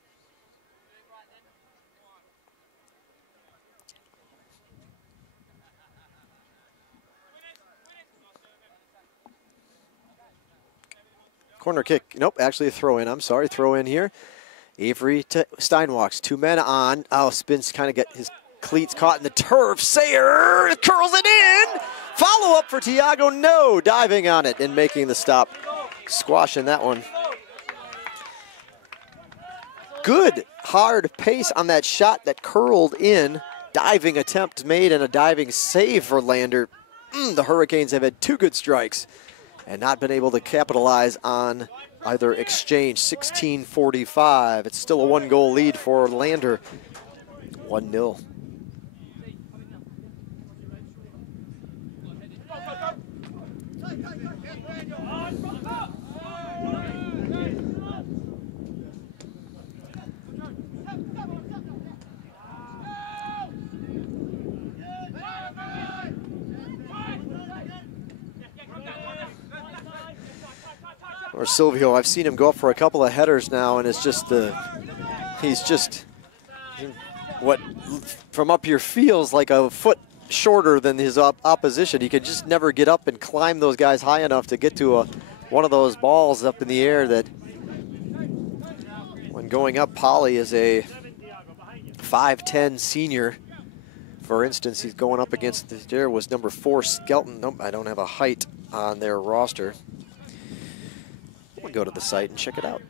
Corner kick. Nope, actually a throw in. I'm sorry, throw in here. Avery to Steinwalks. 2 men on. Oh, Spins kind of get his cleats caught in the turf. Sayer curls it in. Follow up for Tiago. No, diving on it and making the stop. Squashing that one. Good hard pace on that shot that curled in. Diving attempt made and a diving save for Lander. The Hurricanes have had 2 good strikes and not been able to capitalize on either exchange. 16:45. It's still a 1-goal lead for Lander. 1-0. Or Silvio, I've seen him go up for a couple of headers now, and it's just he's just what from up here feels like a foot shorter than his opposition. He could just never get up and climb those guys high enough to get to one of those balls up in the air that when going up. Polly is a 5'10" senior. For instance, he's going up against, there was number 4 Skelton. Nope, I don't have a height on their roster. We'll go to the site and check it out.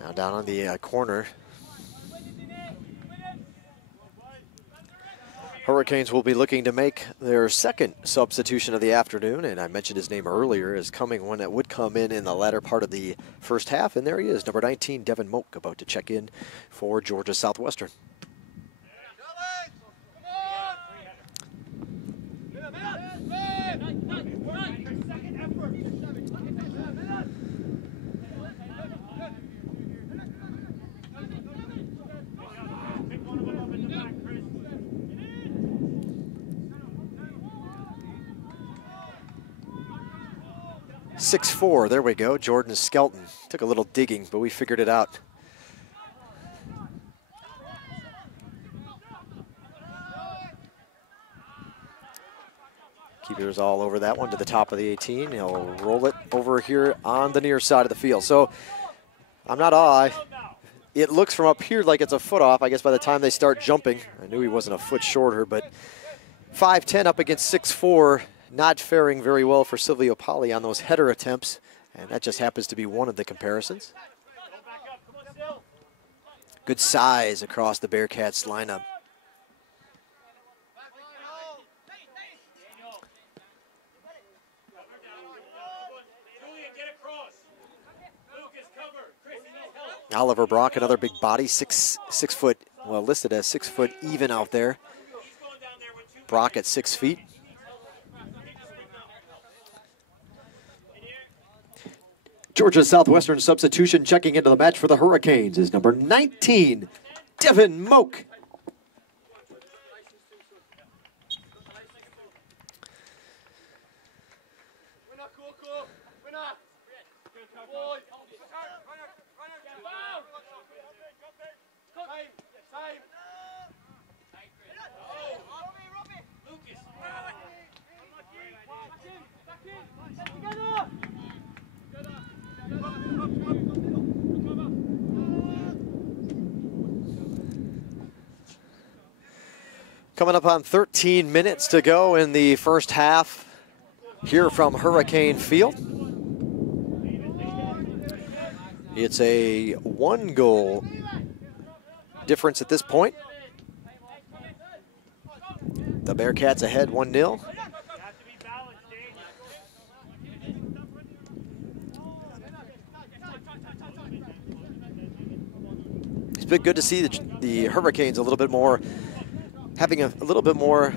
Now down on the corner. Hurricanes will be looking to make their second substitution of the afternoon, and I mentioned his name earlier as coming one that would come in the latter part of the first half, and there he is, number 19, Devin Moak, about to check in for Georgia Southwestern. .6'4", there we go, Jordan Skelton. Took a little digging, but we figured it out. Keepers all over that one to the top of the 18. He'll roll it over here on the near side of the field. So I'm not it looks from up here like it's a foot off. I guess by the time they start jumping, I knew he wasn't a foot shorter, but 5'10" up against 6'4", not faring very well for Silvio Polly on those header attempts, and that just happens to be one of the comparisons. Good size across the Bearcats lineup. Oliver Brock, another big body, 6 foot, well, listed as 6 foot even out there. Brock at 6 feet. Georgia Southwestern substitution checking into the match for the Hurricanes is number 19, Devin Moak. Coming up on 13 minutes to go in the first half here from Hurricane Field. It's a 1-goal difference at this point. The Bearcats ahead 1-0. It's been good to see the Hurricanes a little bit more, having a little bit more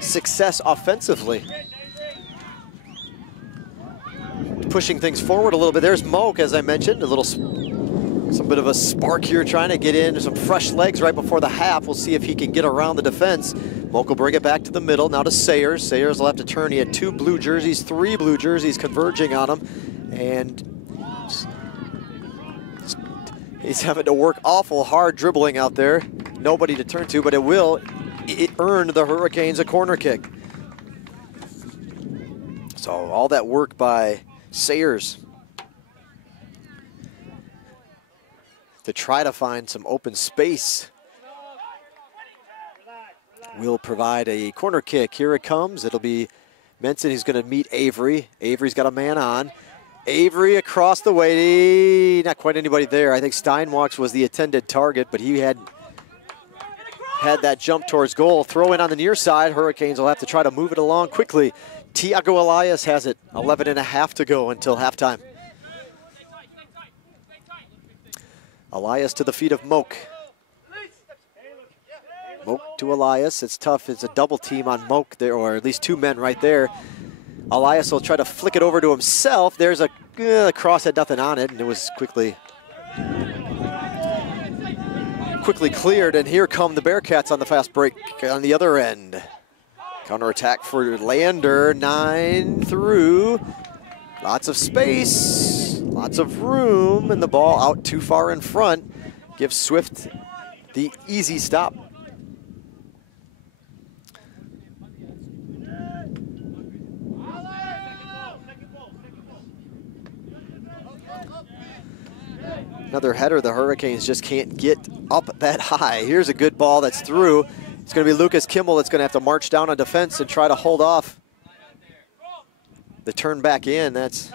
success offensively. Pushing things forward a little bit. There's Moak, as I mentioned, some bit of a spark here, trying to get in some fresh legs right before the half. We'll see if he can get around the defense. Moak will bring it back to the middle, now to Sayers. Sayers will have to turn. He had 2 blue jerseys, 3 blue jerseys converging on him, and he's having to work awful hard dribbling out there. Nobody to turn to, but it earned the Hurricanes a corner kick. So all that work by Sayers to try to find some open space will provide a corner kick. Here it comes. It'll be Menson. He's going to meet Avery. Avery's got a man on. Avery across the way. Not quite anybody there. I think Steinwalks was the intended target, but he had that jump towards goal. Throw in on the near side. Hurricanes will have to try to move it along quickly. Tiago Elias has it. 11.5 to go until halftime. Elias to the feet of Moak. Moak to Elias. It's tough. It's a double team on Moak there, or at least 2 men right there. Elias will try to flick it over to himself. There's a cross, had nothing on it, and it was quickly cleared. And here come the Bearcats on the fast break on the other end. Counterattack for Lander, 9 through. Lots of space, lots of room, and the ball out too far in front gives Swift the easy stop. Another header the Hurricanes just can't get up that high. Here's a good ball that's through. It's going to be Lucas Kimmel that's going to have to march down on defense and try to hold off the turn back in. That's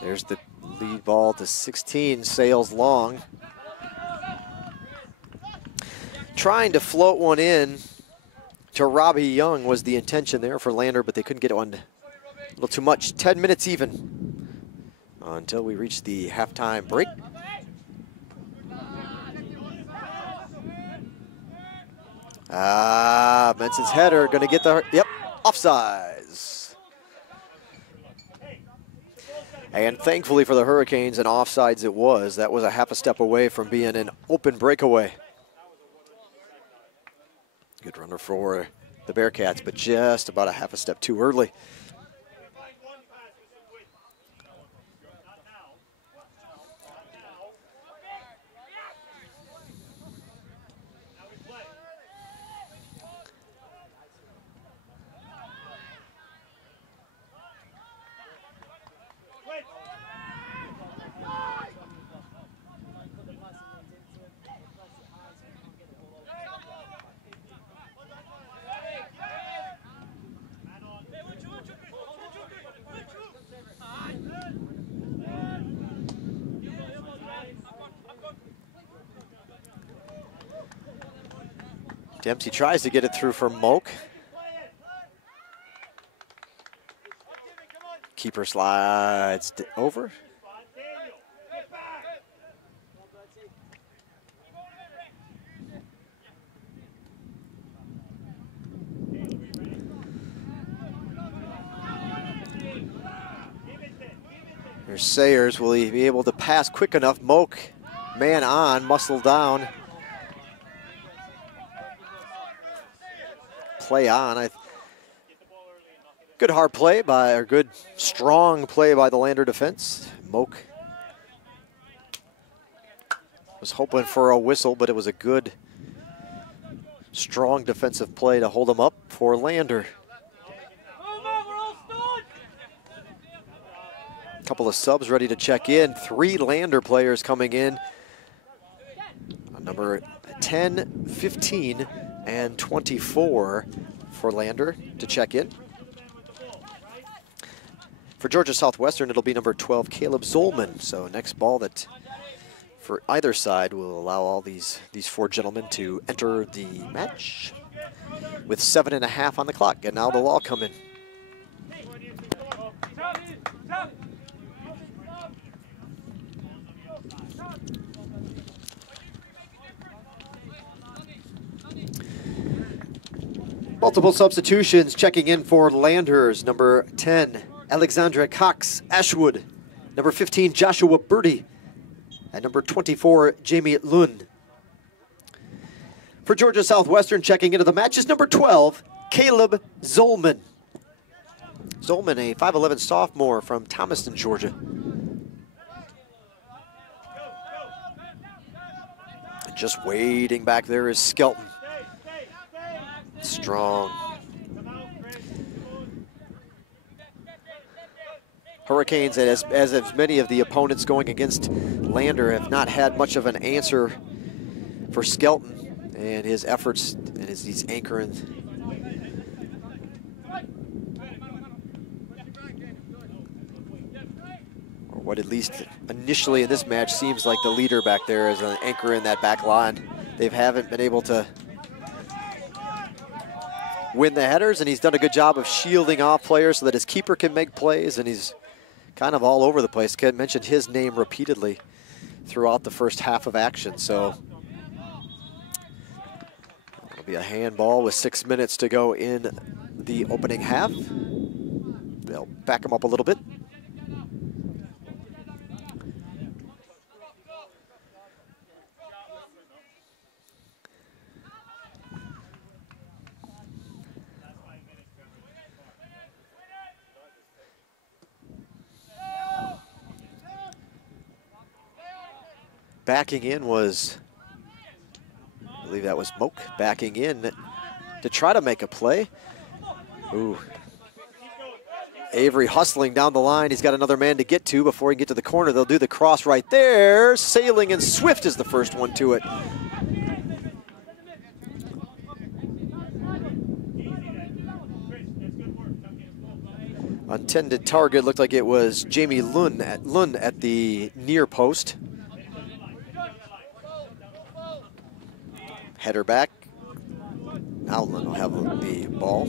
there's the lead ball to 16, sails long. Trying to float one in to Robbie Young was the intention there for Lander, but they couldn't get one. A little too much. 10 minutes even until we reach the halftime break. Benson's header going to get the, yep, offsides. And thankfully for the Hurricanes, an offsides it was. That was a half a step away from being an open breakaway. Good runner for the Bearcats, but just about a half a step too early. Dempsey tries to get it through for Moak. Keeper slides over. Here's Sayers. Will he be able to pass quick enough? Moak, man on, muscle down. Play on. Good hard play by, or good strong play by the Lander defense. Moak Was hoping for a whistle, but it was a good, strong defensive play to hold him up for Lander. A couple of subs ready to check in. 3 Lander players coming in. Number 10, 15, and 24 for Lander to check in. For Georgia Southwestern, it'll be number 12, Caleb Zolman. So next ball that for either side will allow all these 4 gentlemen to enter the match with 7.5 on the clock. And now the law come in. Multiple substitutions checking in for Landers. Number 10, Alexandra Cox Ashwood. Number 15, Joshua Birdie. And number 24, Jamie Lund. For Georgia Southwestern, checking into the match is number 12, Caleb Zolman. Zolman, a 5'11" sophomore from Thomaston, Georgia. Just waiting back there is Skelton. Strong. Hurricanes, as many of the opponents going against Lander, have not had much of an answer for Skelton and his efforts and he's anchoring. Or what at least initially in this match seems like the leader back there is an anchor in that back line. They haven't been able to win the headers, and he's done a good job of shielding off players so that his keeper can make plays, and he's kind of all over the place. Ken mentioned his name repeatedly throughout the first half of action, so it'll be a handball with 6 minutes to go in the opening half. They'll back him up a little bit. Backing in was, I believe that was Moak, backing in to try to make a play. Ooh. Avery hustling down the line. He's got another man to get to before he can get to the corner. They'll do the cross right there. Sailing and Swift is the first one to it. Intended target looked like it was Jamie Lund at the near post. Header back. Now Lund will have the ball.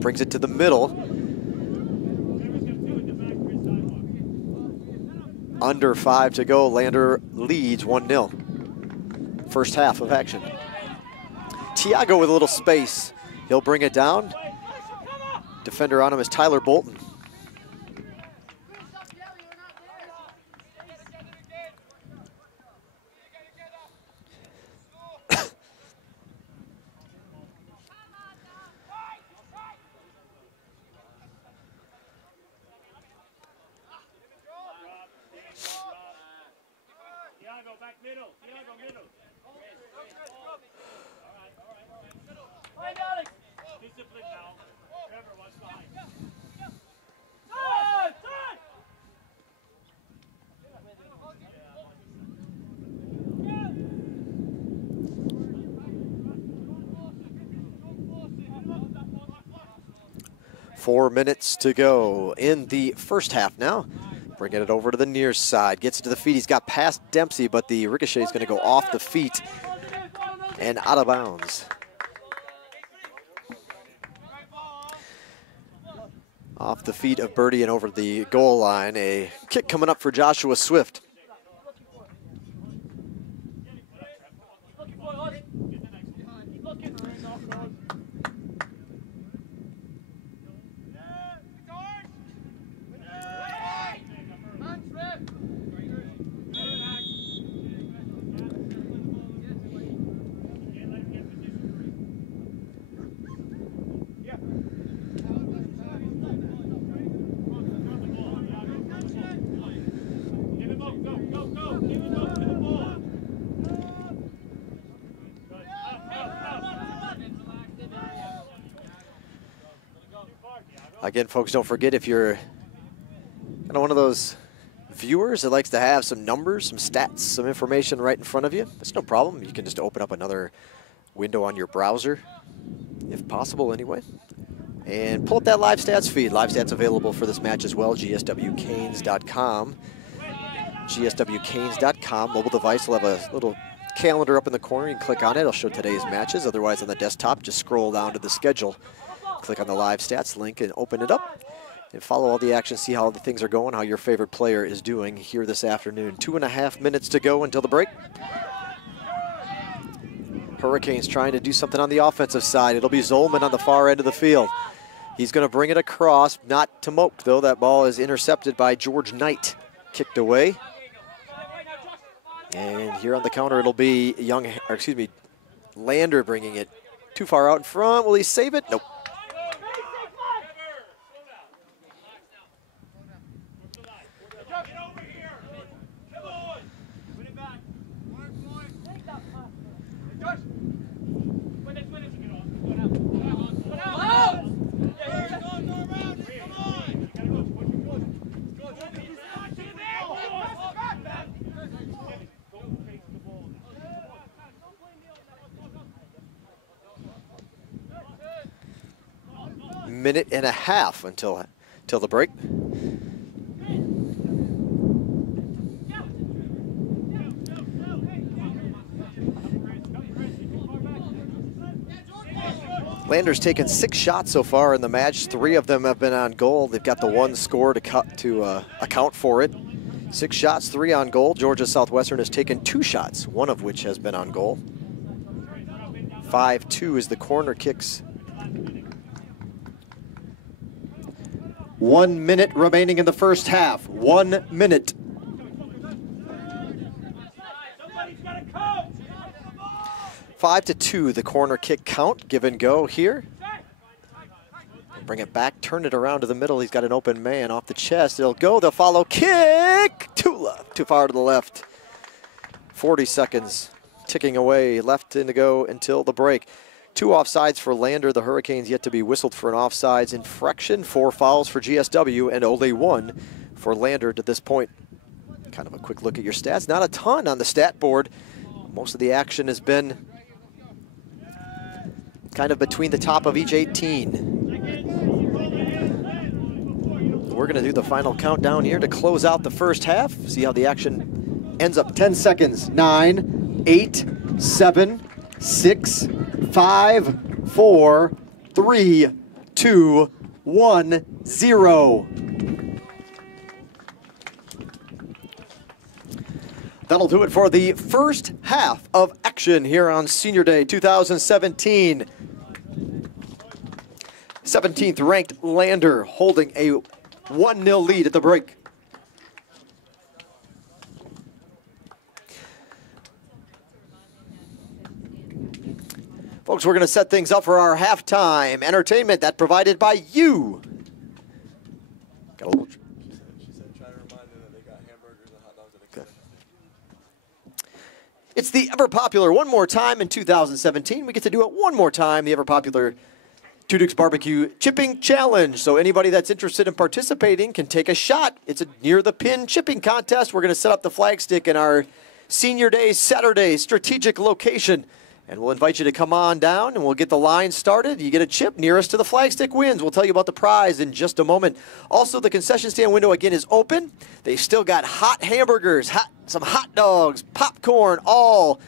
Brings it to the middle. Under 5 to go. Lander leads 1-0. First half of action. Tiago with a little space. He'll bring it down. Defender on him is Tyler Bolton. Four minutes to go in the first half now. Bringing it over to the near side. Gets it to the feet. He's got past Dempsey, but the ricochet is going to go off the feet and out of bounds. Off the feet of Birdie and over the goal line. A kick coming up for Joshua Swift. Again, folks, don't forget, if you're kind of one of those viewers that likes to have some numbers, some stats, some information right in front of you, it's no problem. You can just open up another window on your browser, if possible anyway, and pull up that live stats feed. Live stats available for this match as well, gswcanes.com. gswcanes.com. Mobile device will have a little calendar up in the corner. You can click on it. It'll show today's matches. Otherwise, on the desktop, just scroll down to the schedule. Click on the live stats link and open it up. And follow all the action, see how the things are going, how your favorite player is doing here this afternoon. 2.5 minutes to go until the break. Hurricanes trying to do something on the offensive side. It'll be Zolman on the far end of the field. He's going to bring it across, not to Moak, though. That ball is intercepted by George Knight, kicked away. And here on the counter, it'll be Lander bringing it too far out in front. Will he save it? Nope. Minute and a half until the break. Lander's taken 6 shots so far in the match. 3 of them have been on goal. They've got the 1 score to account for it. 6 shots, 3 on goal. Georgia Southwestern has taken 2 shots, 1 of which has been on goal. 5-2 is the corner kicks. 1 minute remaining in the first half. 1 minute. Five to 2, the corner kick count. Give and go here. Bring it back, turn it around to the middle. He's got an open man off the chest. It'll go, they'll follow. Kick! Too far to the left. 40 seconds ticking away, left in to go until the break. 2 offsides for Lander. The Hurricanes yet to be whistled for an offsides infraction. 4 fouls for GSW and only 1 for Lander to this point. Kind of a quick look at your stats. Not a ton on the stat board. Most of the action has been kind of between the top of each 18. We're going to do the final countdown here to close out the first half. See how the action ends up. 10 seconds. 9, 8, 7, 6, 5, 4, 3, 2, 1, 0. That'll do it for the first half of action here on Senior Day 2017. 17th ranked Lander holding a 1-0 lead at the break. Folks, we're going to set things up for our halftime entertainment that provided by you. Got a little. She said, try to remind them that they got hamburgers and hot dogs at the concession stand. It's the ever-popular One More Time in 2017. We get to do it one more time, the ever-popular Two Dukes Barbecue Chipping Challenge. So anybody that's interested in participating can take a shot. It's a near-the-pin chipping contest. We're going to set up the flag stick in our Senior Day Saturday strategic location. And we'll invite you to come on down, and we'll get the line started. You get a chip nearest to the flag stick wins. We'll tell you about the prize in just a moment. Also, the concession stand window, again, is open. They've still got hot hamburgers, some hot dogs, popcorn, all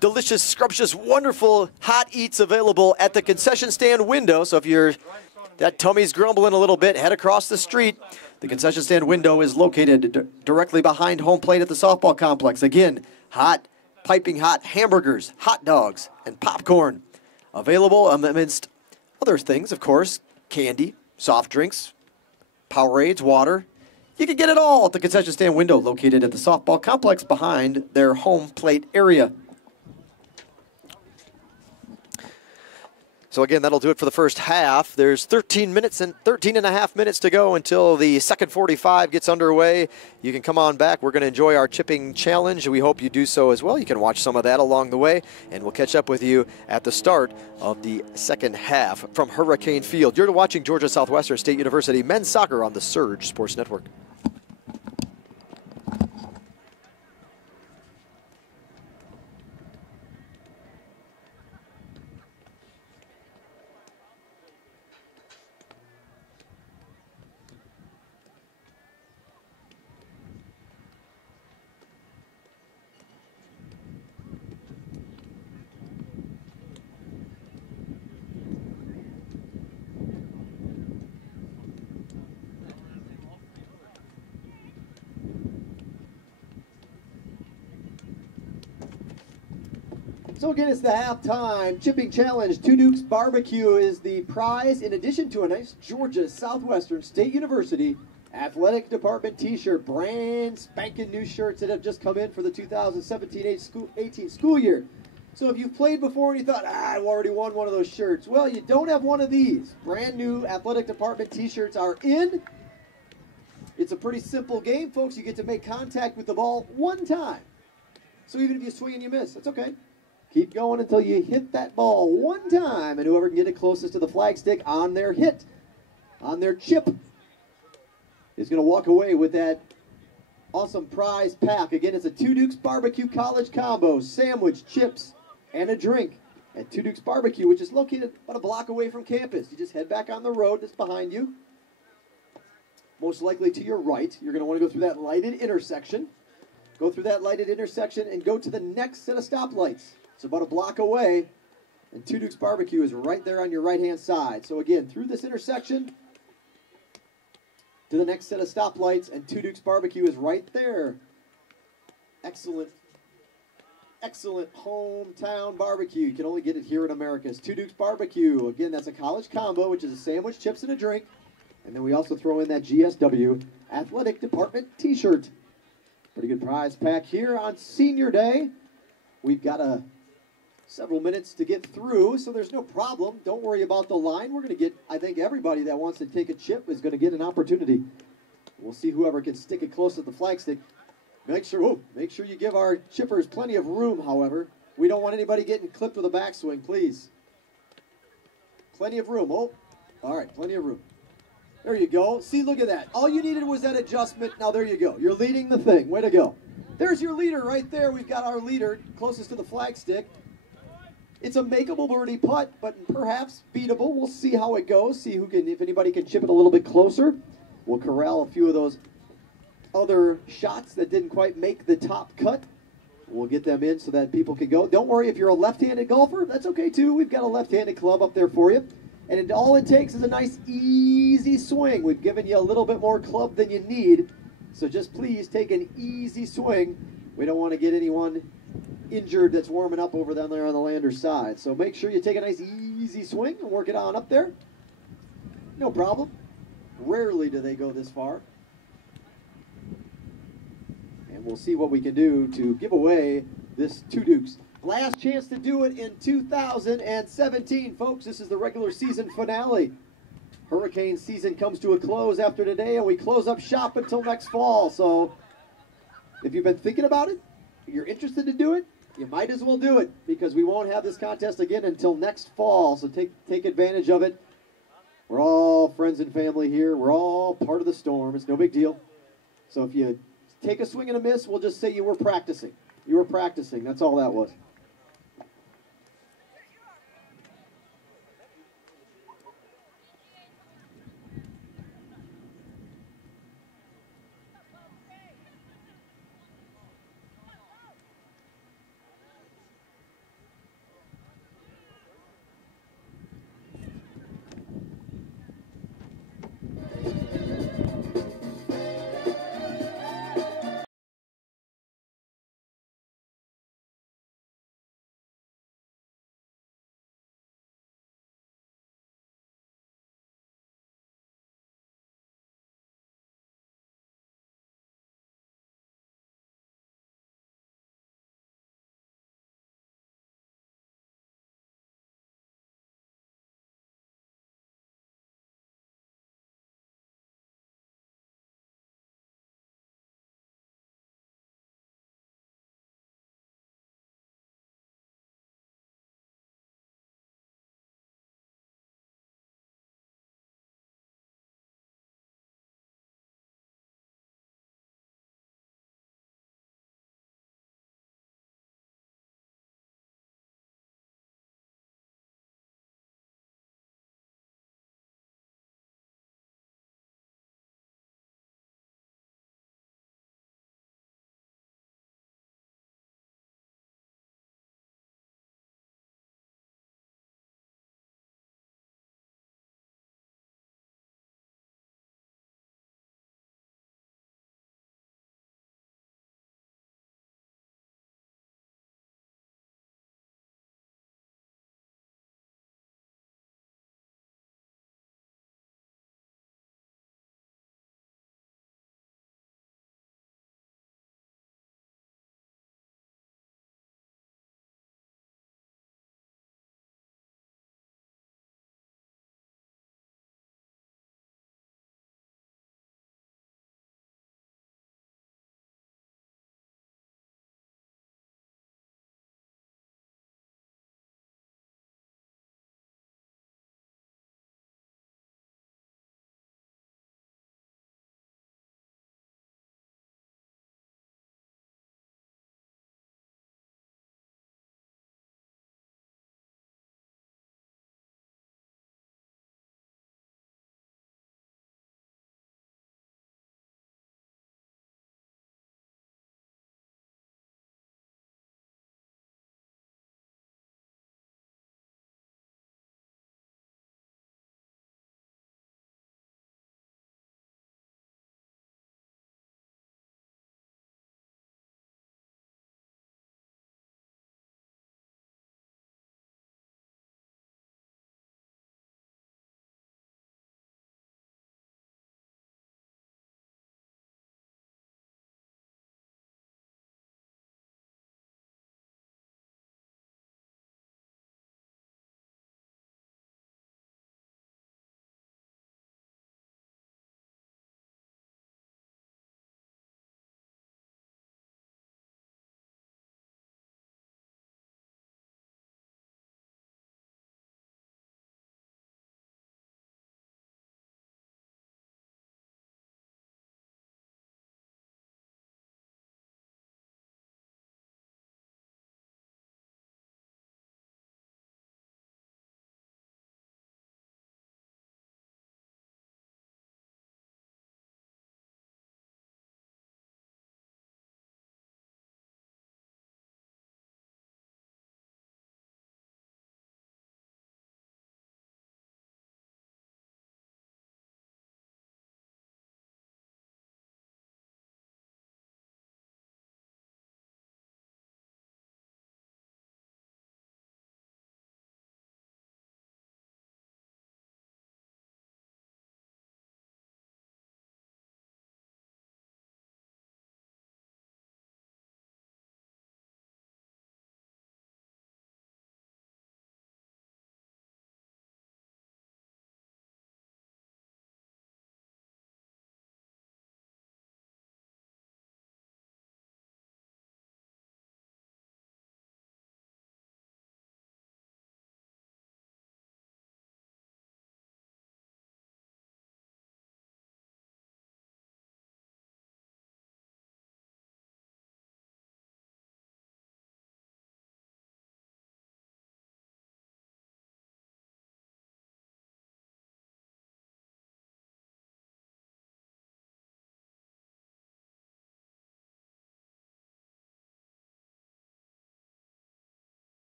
delicious, scrumptious, wonderful hot eats available at the concession stand window. So if that tummy's grumbling a little bit, head across the street. The concession stand window is located directly behind home plate at the softball complex. Again, piping hot hamburgers, hot dogs, and popcorn. Available amidst other things, of course, candy, soft drinks, Powerades, water. You can get it all at the concession stand window located at the softball complex behind their home plate area. So again, that'll do it for the first half. There's 13 minutes and 13 and a half minutes to go until the second 45 gets underway. You can come on back. We're going to enjoy our chipping challenge. We hope you do so as well. You can watch some of that along the way, and we'll catch up with you at the start of the second half from Hurricane Field. You're watching Georgia Southwestern State University men's soccer on the Surge Sports Network. So again, it's the halftime chipping challenge. Two Dukes Barbecue is the prize, in addition to a nice Georgia Southwestern State University athletic department t-shirt. Brand spanking new shirts that have just come in for the 2017-18 school year. So if you've played before and you thought, I've already won one of those shirts, well, you don't have one of these. Brand new athletic department t-shirts are in. It's a pretty simple game, folks. You get to make contact with the ball one time. So even if you swing and you miss, that's okay. Keep going until you hit that ball one time, and whoever can get it closest to the flag stick on their hit, on their chip, is going to walk away with that awesome prize pack. Again, it's a Two Dukes Barbecue College Combo, sandwich, chips, and a drink at Two Dukes Barbecue, which is located about a block away from campus. You just head back on the road that's behind you. Most likely to your right. You're going to want to go through that lighted intersection. Go through that lighted intersection and go to the next set of stoplights. It's about a block away, and Two Dukes Barbecue is right there on your right-hand side. So again, through this intersection to the next set of stoplights, and Two Dukes Barbecue is right there. Excellent, excellent hometown barbecue. You can only get it here in America. It's Two Dukes Barbecue. Again, that's a college combo, which is a sandwich, chips, and a drink. And then we also throw in that GSW Athletic Department t-shirt. Pretty good prize pack here on Senior Day. We've got several minutes to get through, so there's no problem. Don't worry about the line. We're going to get, I think everybody that wants to take a chip is going to get an opportunity. We'll see whoever can stick it close to the flag stick. Make sure you give our chippers plenty of room, however. We don't want anybody getting clipped with a backswing, please. Plenty of room. Oh, all right, plenty of room. There you go. See, look at that. All you needed was that adjustment. Now there you go. You're leading the thing. Way to go. There's your leader right there. We've got our leader closest to the flag stick. It's a makeable birdie putt, but perhaps beatable. We'll see how it goes. See if anybody can chip it a little bit closer. We'll corral a few of those other shots that didn't quite make the top cut. We'll get them in so that people can go. Don't worry if you're a left-handed golfer. That's okay too. We've got a left-handed club up there for you. And all it takes is a nice, easy swing. We've given you a little bit more club than you need. So just please take an easy swing. We don't want to get anyone injured that's warming up over down there on the lander side. So make sure you take a nice, easy swing and work it on up there. No problem. Rarely do they go this far. And we'll see what we can do to give away this Two Dukes. Last chance to do it in 2017, folks. This is the regular season finale. Hurricane season comes to a close after today, and we close up shop until next fall. So if you've been thinking about it, if you're interested to do it, you might as well do it, because we won't have this contest again until next fall. So take advantage of it. We're all friends and family here. We're all part of the storm. It's no big deal. So if you take a swing and a miss, we'll just say you were practicing. You were practicing. That's all that was.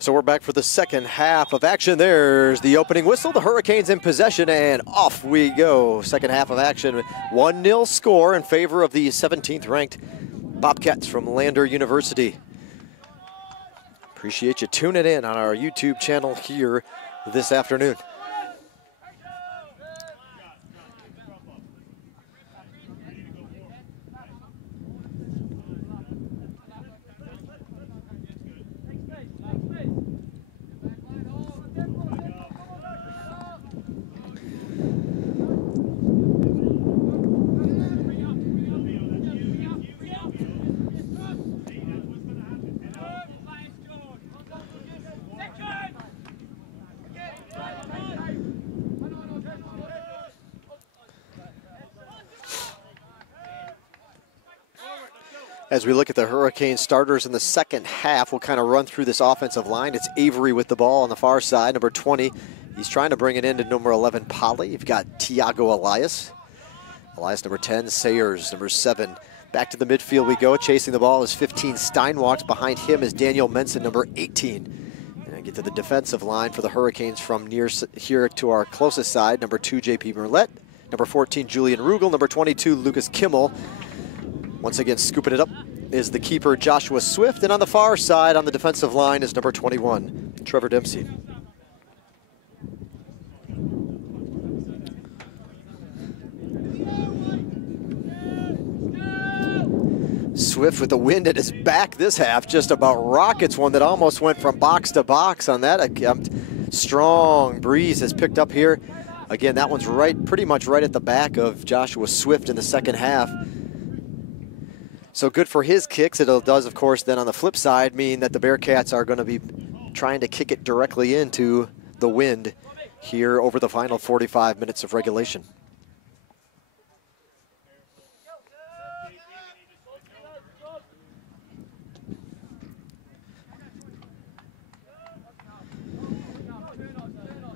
So we're back for the second half of action. There's the opening whistle. The Hurricanes in possession, and off we go. Second half of action. 1-0 score in favor of the 17th ranked Bobcats from Lander University. Appreciate you tuning in on our YouTube channel here this afternoon. As we look at the Hurricane starters in the second half, we'll kind of run through this offensive line. It's Avery with the ball on the far side, number 20. He's trying to bring it into number 11, Polly. You've got Tiago Elias. Elias, number 10, Sayers, number 7. Back to the midfield we go. Chasing the ball is 15, Steinwalks. Behind him is Daniel Menson, number 18. And I get to the defensive line for the Hurricanes from near here to our closest side, number 2, JP Merlet. Number 14, Julian Rugel. Number 22, Lucas Kimmel. Once again, scooping it up is the keeper, Joshua Swift. And on the far side, on the defensive line, is number 21, Trevor Dempsey. Swift with the wind at his back this half, just about rockets one that almost went from box to box on that attempt. Strong breeze has picked up here. Again, that one's pretty much right at the back of Joshua Swift in the second half. So good for his kicks. It does, of course, then on the flip side mean that the Bearcats are going to be trying to kick it directly into the wind here over the final 45 minutes of regulation.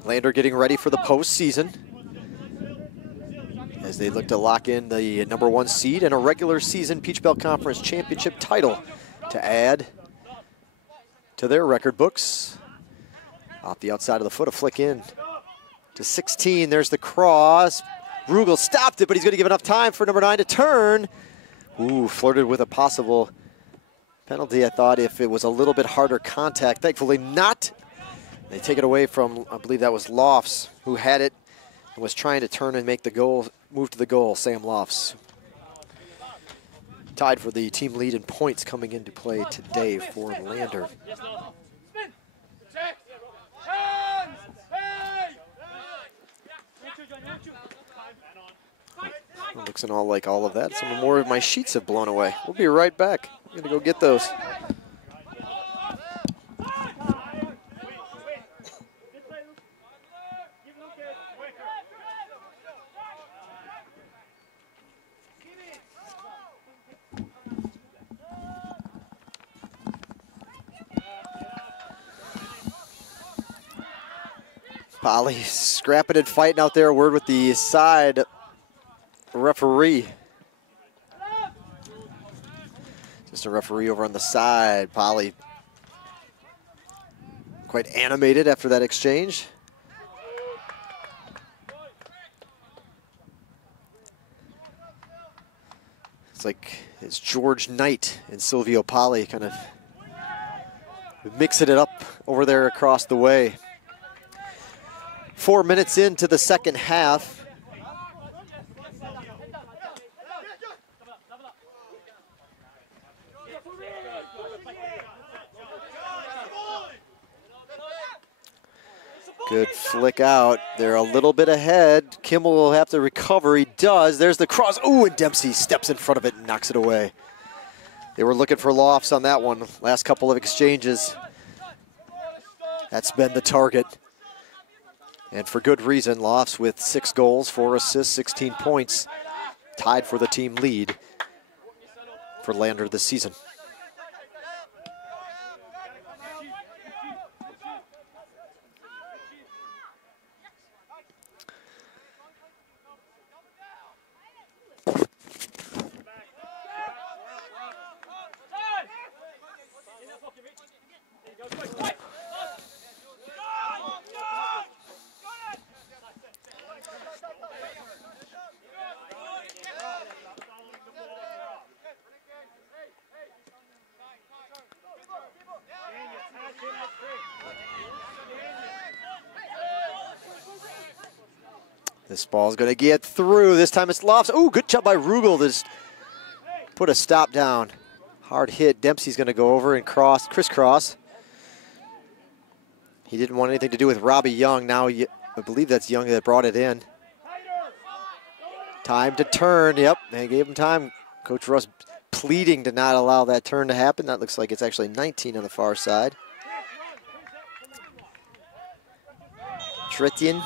Lander getting ready for the postseason as they look to lock in the #1 seed and a regular season Peach Belt Conference Championship title to add to their record books. Off the outside of the foot, a flick in to 16. There's the cross. Rugel stopped it, but he's going to give enough time for number 9 to turn. Ooh, flirted with a possible penalty, I thought, if it was a little bit harder contact. Thankfully not. They take it away from, I believe that was Lofts, who had it and was trying to turn and make the goal, move to the goal, Sam Lofts. Tied for the team lead in points coming into play today for Lander. It looks all like all of that. Some more of my sheets have blown away. We'll be right back. I'm gonna go get those. Polly scrapping and fighting out there. A word with the side referee. Just a referee over on the side. Polly quite animated after that exchange. It's like it's George Knight and Silvio Polly kind of mixing it up over there across the way. 4 minutes into the second half. Good flick out. They're a little bit ahead. Kimmel will have to recover. He does. There's the cross. Ooh, and Dempsey steps in front of it and knocks it away. They were looking for Lofts on that one. Last couple of exchanges. That's been the target. And for good reason. Lofts with 6 goals, 4 assists, 16 points. Tied for the team lead for Lander this season. This ball's going to get through. This time it's lofts. Oh, good job by Rugel to just put a stop down. Hard hit. Dempsey's going to go over and crisscross. He didn't want anything to do with Robbie Young. Now I believe that's Young that brought it in. Time to turn. Yep, they gave him time. Coach Russ pleading to not allow that turn to happen. That looks like it's actually 19 on the far side. Tritian.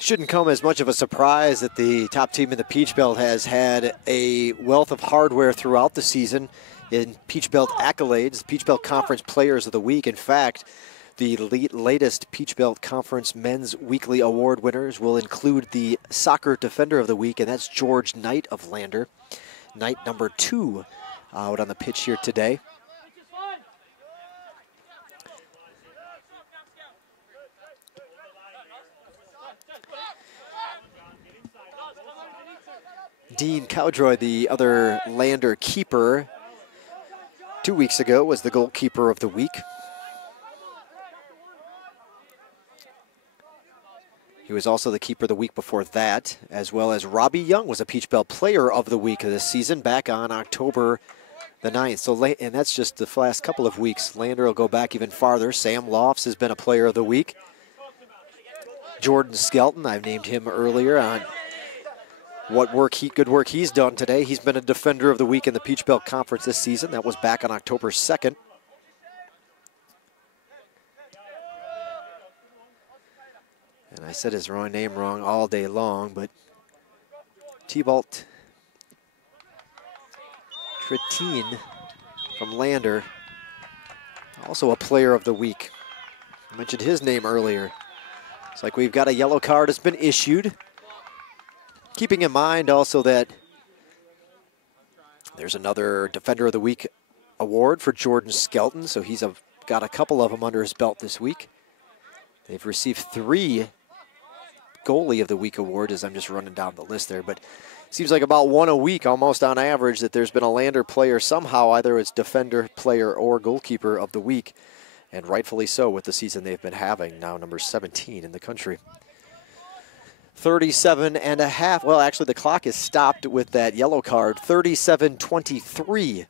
Shouldn't come as much of a surprise that the top team in the Peach Belt has had a wealth of hardware throughout the season in Peach Belt accolades, Peach Belt Conference Players of the Week. In fact, the latest Peach Belt Conference Men's Weekly Award winners will include the Soccer Defender of the Week, and that's George Knight of Lander. Knight number 2 out on the pitch here today. Dean Cowdroy, the other Lander keeper, 2 weeks ago was the goalkeeper of the week. He was also the keeper the week before that, as well as Robbie Young was a Peach Belt Player of the Week of this season back on October the 9th. So, and that's just the last couple of weeks. Lander will go back even farther. Sam Lofts has been a Player of the Week. Jordan Skelton, I've named him earlier on good work he's done today. He's been a Defender of the Week in the Peach Belt Conference this season. That was back on October 2nd. And I said his name wrong all day long, but Tybalt Tritine from Lander, also a Player of the Week. I mentioned his name earlier. It's like we've got a yellow card that's been issued. Keeping in mind also that there's another Defender of the Week award for Jordan Skelton, so he's got a couple of them under his belt this week. They've received 3 Goalie of the Week awards, as I'm just running down the list there, but it seems like about one a week, almost on average, that there's been a Lander player somehow, either it's Defender, Player, or Goalkeeper of the Week, and rightfully so with the season they've been having, now number 17 in the country. 37.5, well, actually the clock is stopped with that yellow card. 37:23,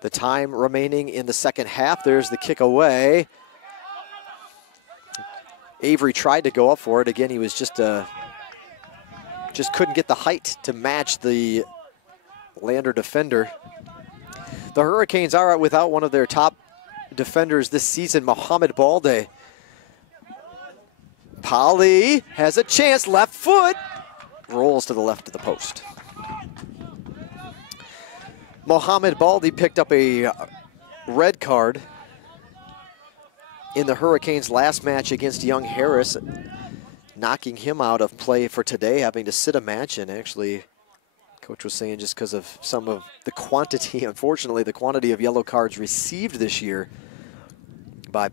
the time remaining in the second half. There's the kick away. Avery tried to go up for it. Again, he was just couldn't get the height to match the Lander defender. The Hurricanes are without one of their top defenders this season, Mohamed Balde. Polly has a chance, left foot, rolls to the left of the post. Mohamed Balde picked up a red card in the Hurricanes' last match against Young Harris, knocking him out of play for today, having to sit a match. And actually, Coach was saying just because of some of the quantity, unfortunately, the quantity of yellow cards received this year by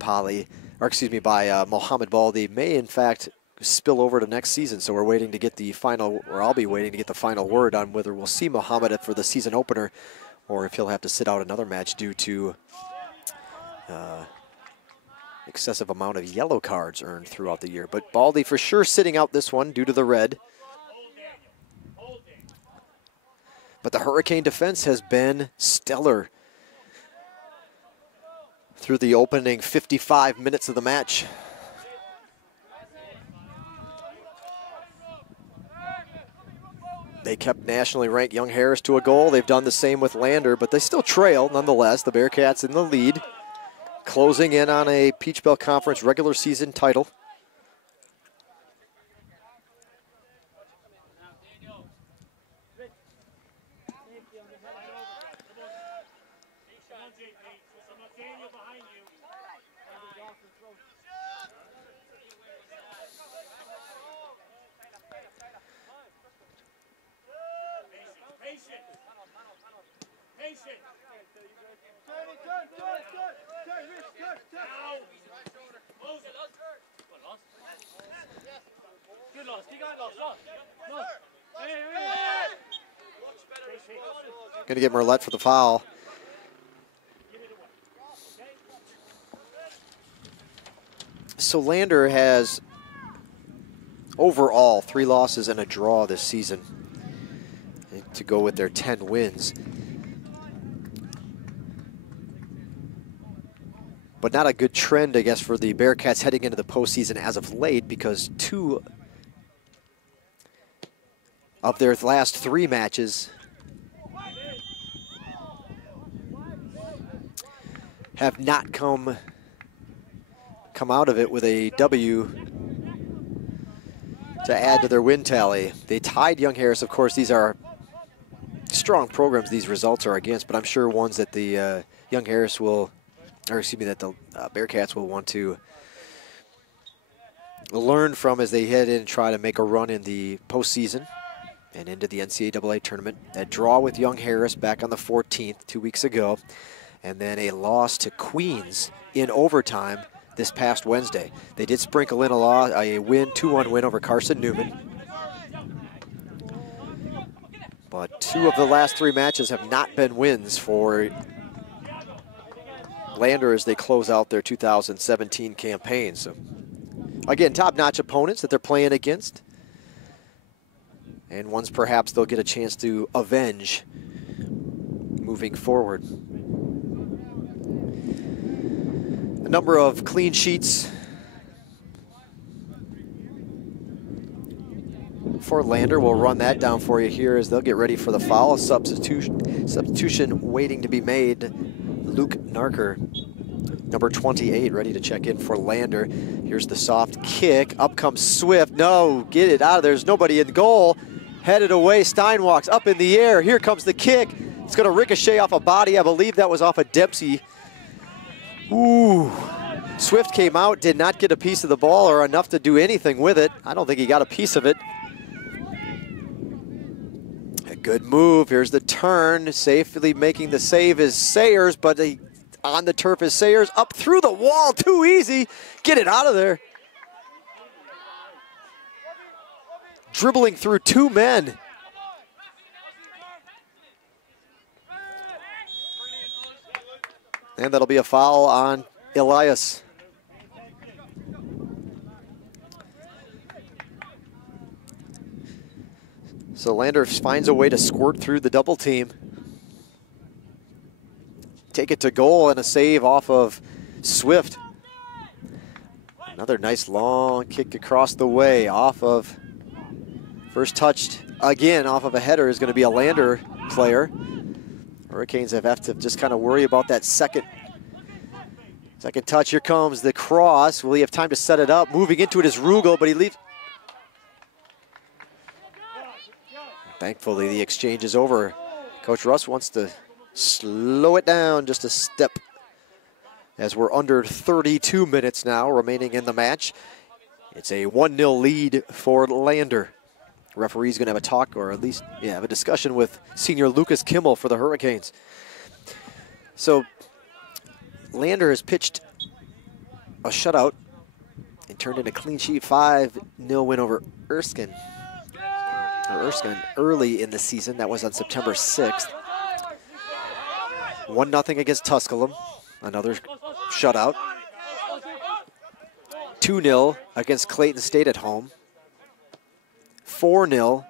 Mohamed Balde may in fact spill over to next season. So we're waiting to get the final, or I'll be waiting to get the final word on whether we'll see Mohamed for the season opener or if he'll have to sit out another match due to excessive amount of yellow cards earned throughout the year. But Balde for sure sitting out this one due to the red. But the Hurricane defense has been stellar through the opening 55 minutes of the match. They kept nationally ranked Young Harris to a goal. They've done the same with Lander, but they still trail nonetheless. The Bearcats in the lead, closing in on a Peach Belt Conference regular season title. Going to get Merlette for the foul. So Lander has overall 3 losses and a draw this season to go with their 10 wins. But not a good trend, I guess, for the Bearcats heading into the postseason as of late, because 2 of their last 3 matches have not come out of it with a W to add to their win tally. They tied Young Harris. Of course, these are strong programs these results are against, but I'm sure ones that the Young Harris will, or excuse me, that the Bearcats will want to learn from as they head in and try to make a run in the postseason and into the NCAA tournament. That draw with Young Harris back on the 14th, 2 weeks ago, and then a loss to Queens in overtime this past Wednesday. They did sprinkle in a win, 2-1 win over Carson Newman. But 2 of the last 3 matches have not been wins for Lander as they close out their 2017 campaign. So, again, top-notch opponents that they're playing against, and ones perhaps they'll get a chance to avenge moving forward. A number of clean sheets for Lander. We'll run that down for you here as they'll get ready for the foul. A substitution waiting to be made. Luke Narker, number 28, ready to check in for Lander. Here's the soft kick. Up comes Swift. No, get it out of there. There's nobody in goal. Headed away. Steinwalks up in the air. Here comes the kick. It's going to ricochet off a body. I believe that was off of Dempsey. Ooh. Swift came out, did not get a piece of the ball or enough to do anything with it. I don't think he got a piece of it. A good move. Here's the turn. Safely making the save is Sayers, but on the turf is Sayers. Up through the wall. Too easy. Get it out of there. Dribbling through 2 men. And that'll be a foul on Elias. So Lander finds a way to squirt through the double team. Take it to goal and a save off of Swift. Another nice long kick across the way off of, first touched again off of a header is going to be a Lander player. Hurricanes have to just kind of worry about that second touch. Here comes the cross. Will he have time to set it up? Moving into it is Rugel, but he leaves. Thankfully, the exchange is over. Coach Russ wants to slow it down just a step as we're under 32 minutes now remaining in the match. It's a 1-0 lead for Lander. Referee's going to have a talk, or at least have a discussion with senior Lucas Kimmel for the Hurricanes. So Lander has pitched a shutout and turned in a clean sheet 5-0 win over Erskine early in the season. That was on September 6th. 1-0 against Tusculum, another shutout. 2-0 against Clayton State at home. 4-0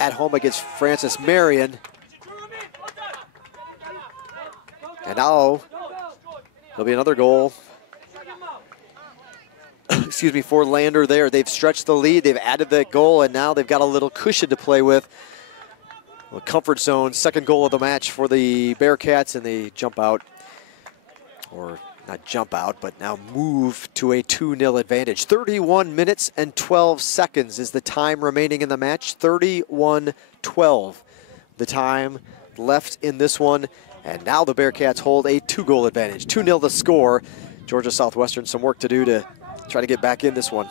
at home against Francis Marion. And now there'll be another goal. Excuse me, for Lander there. They've stretched the lead, they've added that goal, and now they've got a little cushion to play with. A comfort zone, second goal of the match for the Bearcats, and they jump out, or not jump out, but now move to a 2-0 advantage. 31 minutes and 12 seconds is the time remaining in the match. 31-12, the time left in this one. And now the Bearcats hold a 2-goal advantage. 2-0 the score. Georgia Southwestern some work to do to try to get back in this one.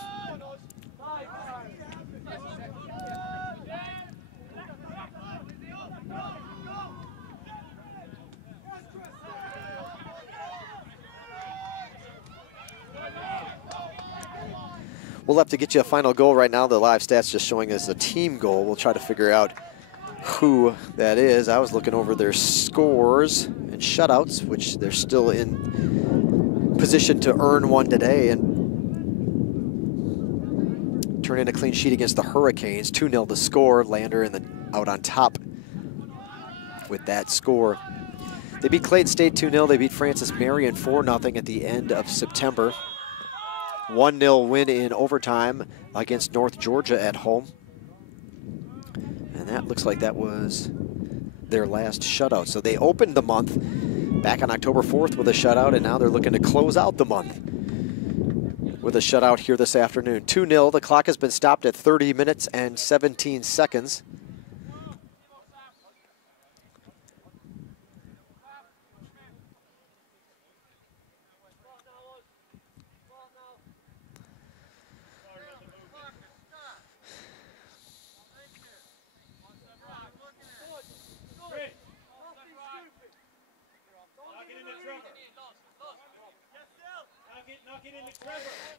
We'll We'll have to get you a final goal right now. The live stats just showing us a team goal. We'll try to figure out who that is. I was looking over their scores and shutouts, which they're still in position to earn one today and turn in a clean sheet against the Hurricanes. 2-0 to score. Lander out on top with that score. They beat Clayton State 2-0. They beat Francis Marion 4-0 at the end of September. 1-0 win in overtime against North Georgia at home. And that looks like that was their last shutout. So they opened the month back on October 4th with a shutout, and now they're looking to close out the month with a shutout here this afternoon. 2-0. The clock has been stopped at 30 minutes and 17 seconds.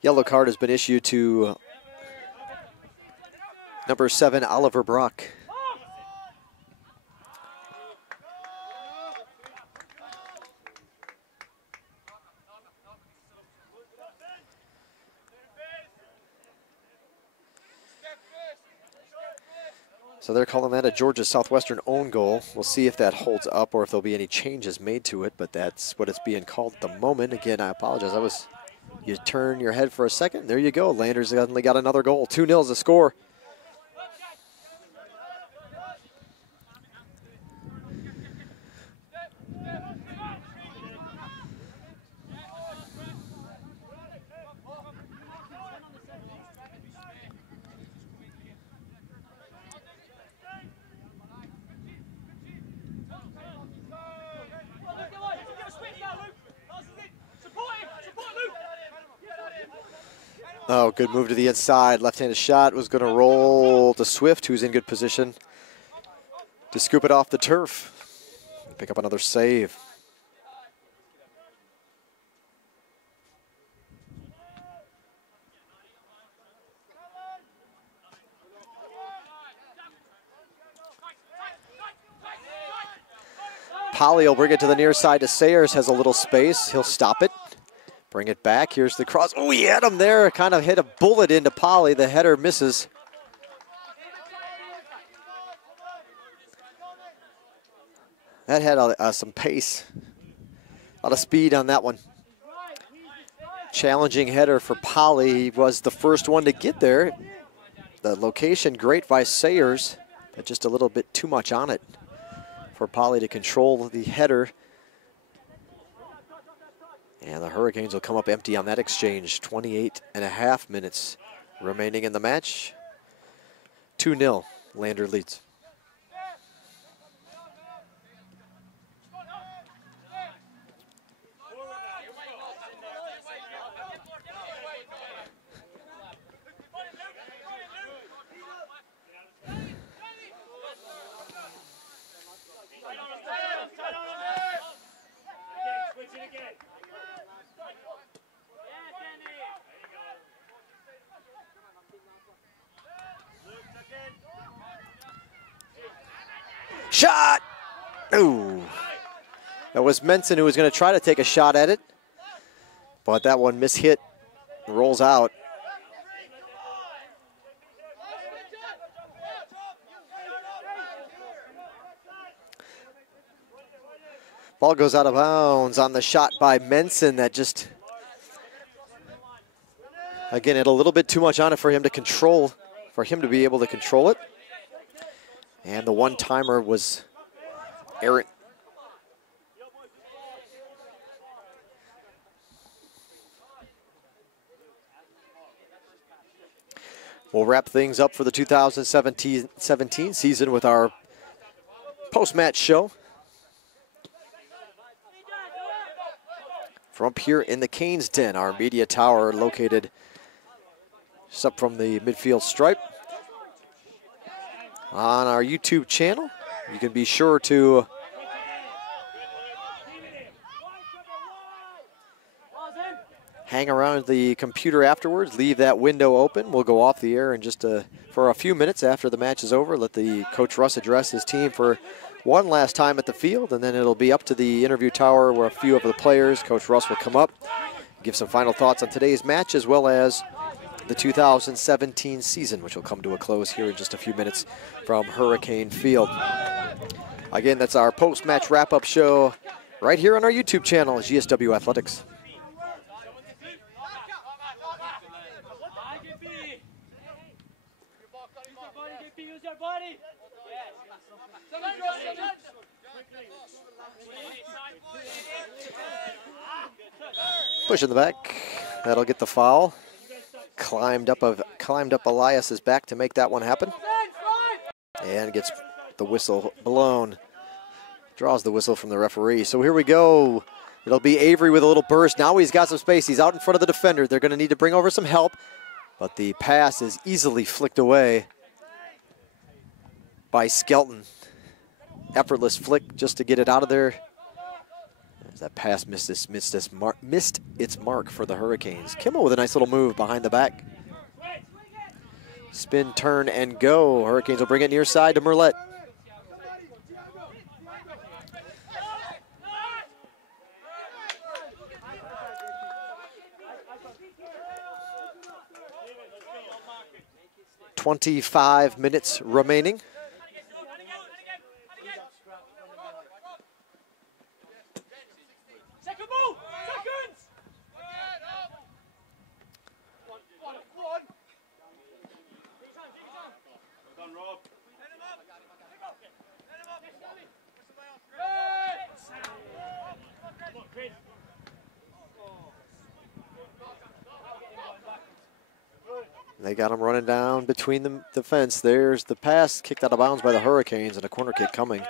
Yellow card has been issued to number 7, Oliver Brock. So they're calling that a Georgia Southwestern own goal. We'll see if that holds up or if there'll be any changes made to it, but that's what it's being called at the moment. Again, I apologize. You turn your head for a second. There you go. Landers suddenly got another goal. 2-0 is the score. Oh, good move to the inside. Left-handed shot was going to roll to Swift, who's in good position to scoop it off the turf. Pick up another save. Polly will bring it to the near side to Sayers. Has a little space. He'll stop it. Bring it back. Here's the cross. Oh, he had him there. Kind of hit a bullet into Polly. The header misses. That had some pace. A lot of speed on that one. Challenging header for Polly. He was the first one to get there. The location great by Sayers, but just a little bit too much on it for Polly to control the header. And the Hurricanes will come up empty on that exchange. 28.5 minutes remaining in the match. 2-0, Lander leads. Shot! Ooh. That was Menson who was going to try to take a shot at it, but that one mishit, rolls out. Ball goes out of bounds on the shot by Menson that just, again, had a little bit too much on it for him to control, for him to be able to control it. And the one-timer was errant. We'll wrap things up for the 2017 season with our post-match show. From up here in the Canes Den, our media tower located just up from the midfield stripe. On our YouTube channel, you can be sure to hang around the computer afterwards, leave that window open. We'll go off the air in just for a few minutes after the match is over. Let the Coach Russ address his team for one last time at the field, and then it'll be up to the interview tower where a few of the players, Coach Russ will come up, give some final thoughts on today's match as well as the 2017 season, which will come to a close here in just a few minutes from Hurricane Field. Again, that's our post-match wrap-up show right here on our YouTube channel, GSW Athletics. Push in the back. That'll get the foul. Climbed up Elias's back to make that one happen. And gets the whistle blown. Draws the whistle from the referee. So here we go. It'll be Avery with a little burst. Now he's got some space. He's out in front of the defender. They're going to need to bring over some help. But the pass is easily flicked away by Skelton. Effortless flick just to get it out of there. As that pass missed its mark for the Hurricanes. Kimmel with a nice little move behind the back. Spin, turn, and go. Hurricanes will bring it near side to Merlette. .25 minutes remaining. They got him running down between the fence. There's the pass kicked out of bounds by the Hurricanes and a corner kick coming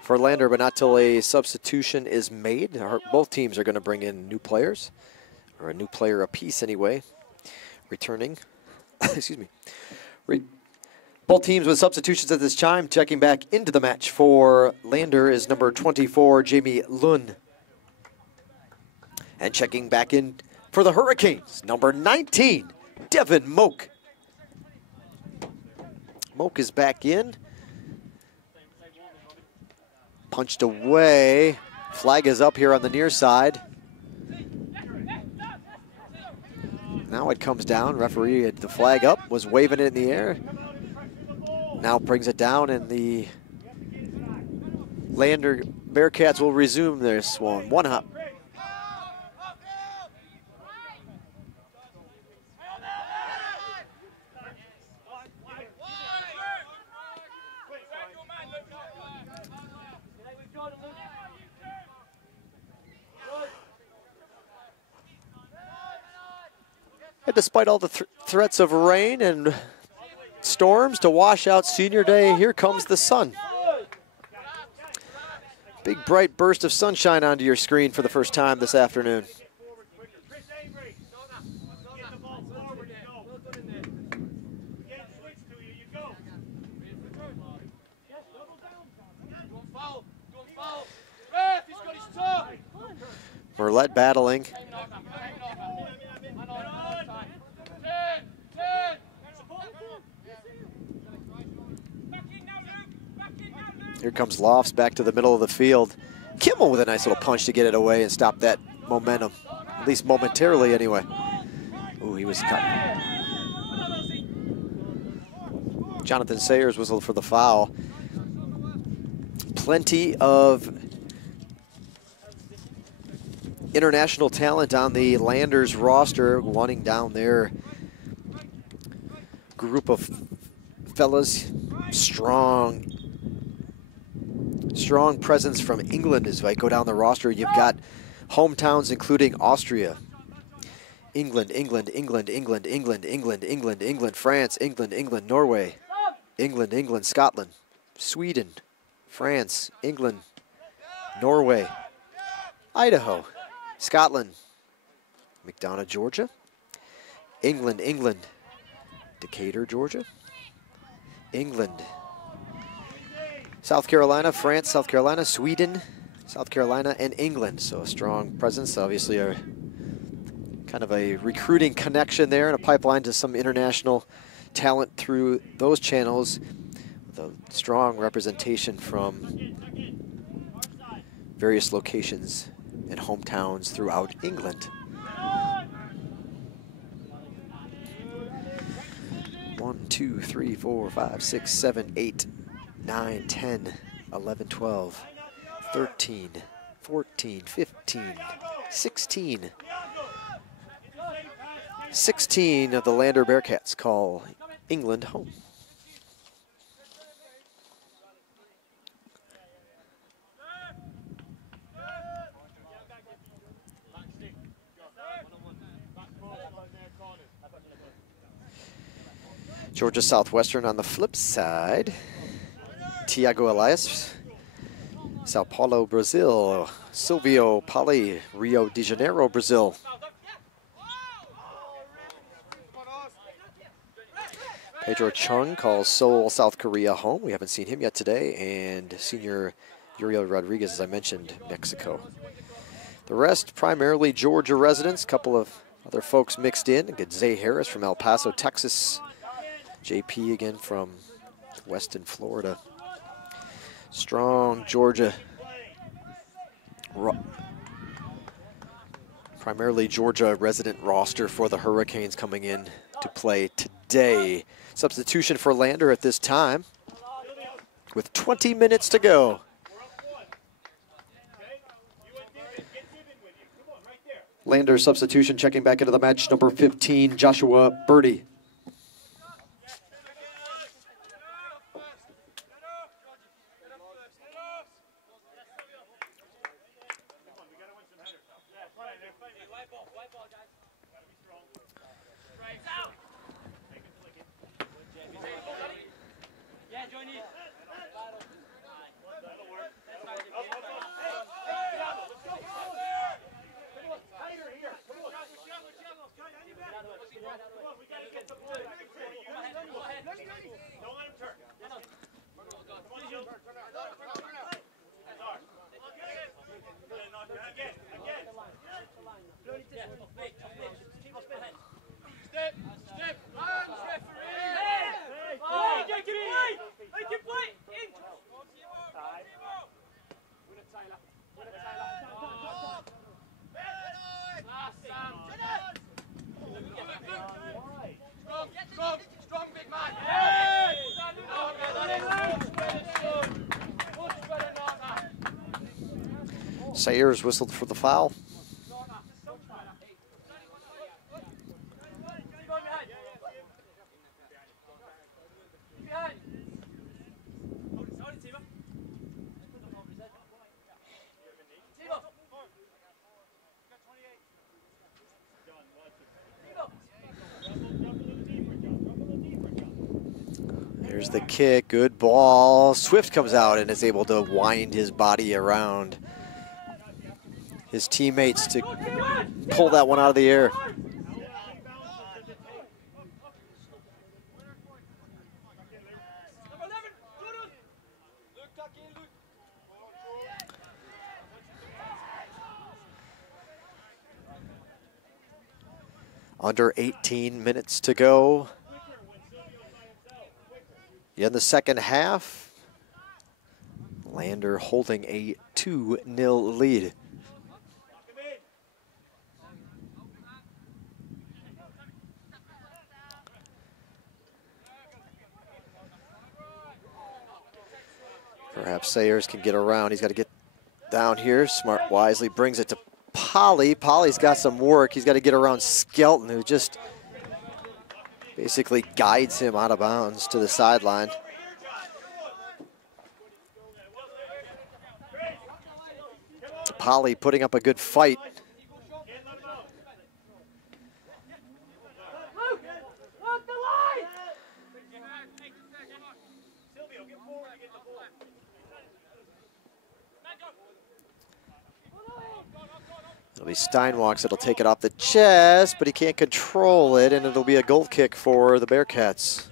for Lander, but not till a substitution is made. Both teams are going to bring in new players, or a new player apiece anyway. Returning, excuse me. Both teams with substitutions at this time. Checking back into the match for Lander is number 24, Jamie Lund. And checking back in for the Hurricanes, number 19, Devin Moak. Moak is back in. Punched away. Flag is up here on the near side. Now it comes down. Referee had the flag up, was waving it in the air. Now brings it down, and the Lander Bearcats will resume this one. One hop. And despite all the threats of rain and storms to wash out senior day, here comes the sun. Big bright burst of sunshine onto your screen for the first time this afternoon. Merlette battling. Here comes Lofts back to the middle of the field. Kimmel with a nice little punch to get it away and stop that momentum, at least momentarily anyway. Ooh, he was cut. Jonathan Sayers whistled for the foul. Plenty of international talent on the Landers roster, wanting down their group of fellas. Strong presence from England as I go down the roster. You've got hometowns including Austria, England, France, England, Norway, England, Scotland, Sweden, France, England, Norway, Idaho, Scotland, McDonough, Georgia, England, Decatur, Georgia, England, South Carolina, France, South Carolina, Sweden, South Carolina, and England. So a strong presence. Obviously, a kind of a recruiting connection there and a pipeline to some international talent through those channels with a strong representation from various locations and hometowns throughout England. 1, 2, 3, 4, 5, 6, 7, 8, 9, 10, 11, 12, 13, 14, 15, 16. 16 of the Lander Bearcats call England home. Georgia Southwestern on the flip side. Tiago Elias, Sao Paulo, Brazil. Silvio Pali, Rio de Janeiro, Brazil. Pedro Chung calls Seoul, South Korea home. We haven't seen him yet today. And senior Uriel Rodriguez, as I mentioned, Mexico. The rest primarily Georgia residents. A couple of other folks mixed in. Get Zay Harris from El Paso, Texas. JP again from Weston, Florida. Strong Georgia, primarily Georgia resident roster for the Hurricanes coming in to play today. Substitution for Lander at this time with 20 minutes to go. Lander substitution checking back into the match, number 15, Joshua Birdie. Sayers whistled for the foul. Here's the kick, good ball. Swift comes out and is able to wind his body around his teammates to pull that one out of the air. Under 18 minutes to go. In the second half, Lander holding a 2-0 lead. Perhaps Sayers can get around. He's got to get down here. Smart wisely brings it to Polly. Polly's got some work. He's got to get around Skelton, who just basically guides him out of bounds to the sideline. Polly putting up a good fight. It'll be Steinwalks that'll take it off the chest, but he can't control it, and it'll be a goal kick for the Bearcats.